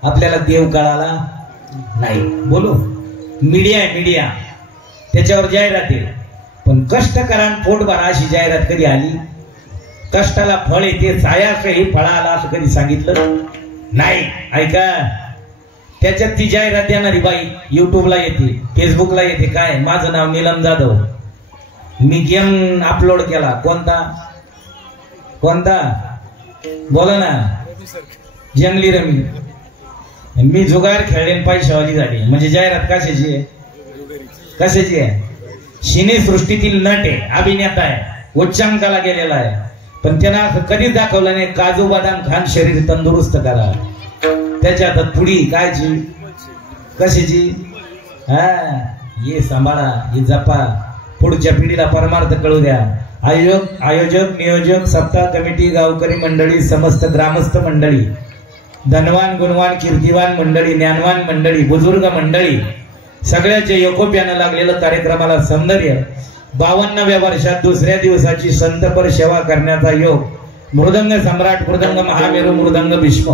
आपल्याला देव कळाला नाही. बोलू, मीडिया आहे, मीडिया, त्याच्यावर जाहिरात आहे. पण कष्ट करा पोट भरा अशी जाहिरात कधी आली? कष्टाला फळ येते, सायासही फळाला असं कधी सांगितलं नाही. ऐका, त्याच्यात ती जाहिरात देणारी बाई युट्यूबला येते, फेसबुकला येते. काय? माझं नाव नीलम जाधव, मी गेम अपलोड केला. कोणता? कोणता? बोला ना. जंगली रमी. मी जुगार खेळले, पैशावाली झाली. म्हणजे जाहिरात कशाची आहे? कशाची आहे? सिने सृष्टीतील नट आहे, अभिनेता आहे, उच्चांकाला गेलेला आहे, पण त्यांना असं कधीच दाखवलं नाही काजू बदाम खान शरीर तंदुरुस्त करा. त्याच्या हातात पुडी कायची कशाची, हा हे सांभाळा, हे जपा, पुढच्या पिढीला परमार्थ कळू द्या. आयोजक नियोजक सप्ताह कमिटी गावकरी मंडळी समस्त ग्रामस्थ मंडळी धनवान गुणवान कीर्तिवान मंडळी ज्ञानवान मंडळी बुजुर्ग मंडळी सगळ्याच्या एकोप्यानं लागलेलं कार्यक्रमाला सौंदर्य. 52व्या वर्षात दुसऱ्या दिवसाची संतपर सेवा करण्याचा योग. मृदंग सम्राट मृदंग महामेरू मृदंग भीष्म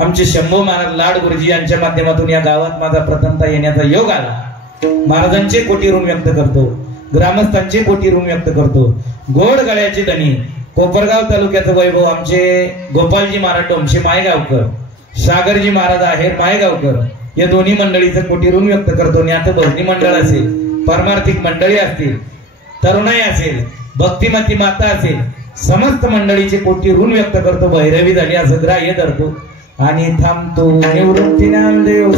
आमचे शंभू महाराज लाड गुरुजी यांच्या माध्यमातून या गावात माझा प्रथमता येण्याचा योग आला. महाराजांचे कोटी ऋण व्यक्त करतो, ग्रामस्थांचे कोटी ऋण व्यक्त करतो. गोड गळ्याचे धनी कोपरगाव तालुक्याचं वैभव आमचे गोपालजी महाराज डोमशे मायगावकर, सागरजी महाराज आहे मायगावकर या दोन्ही मंडळीचं कोटी ऋण व्यक्त करतो. ज्ञात भजनी मंडळ असेल, परमार्थिक मंडळी असतील, तरुणाई असेल, भक्तिमती माता असेल, समस्त मंडळीचे कोटी ऋण व्यक्त करतो. भैरवी झाली असं ग्राह्य धरतो आणि थांबतो. निवृत्ती नामदेव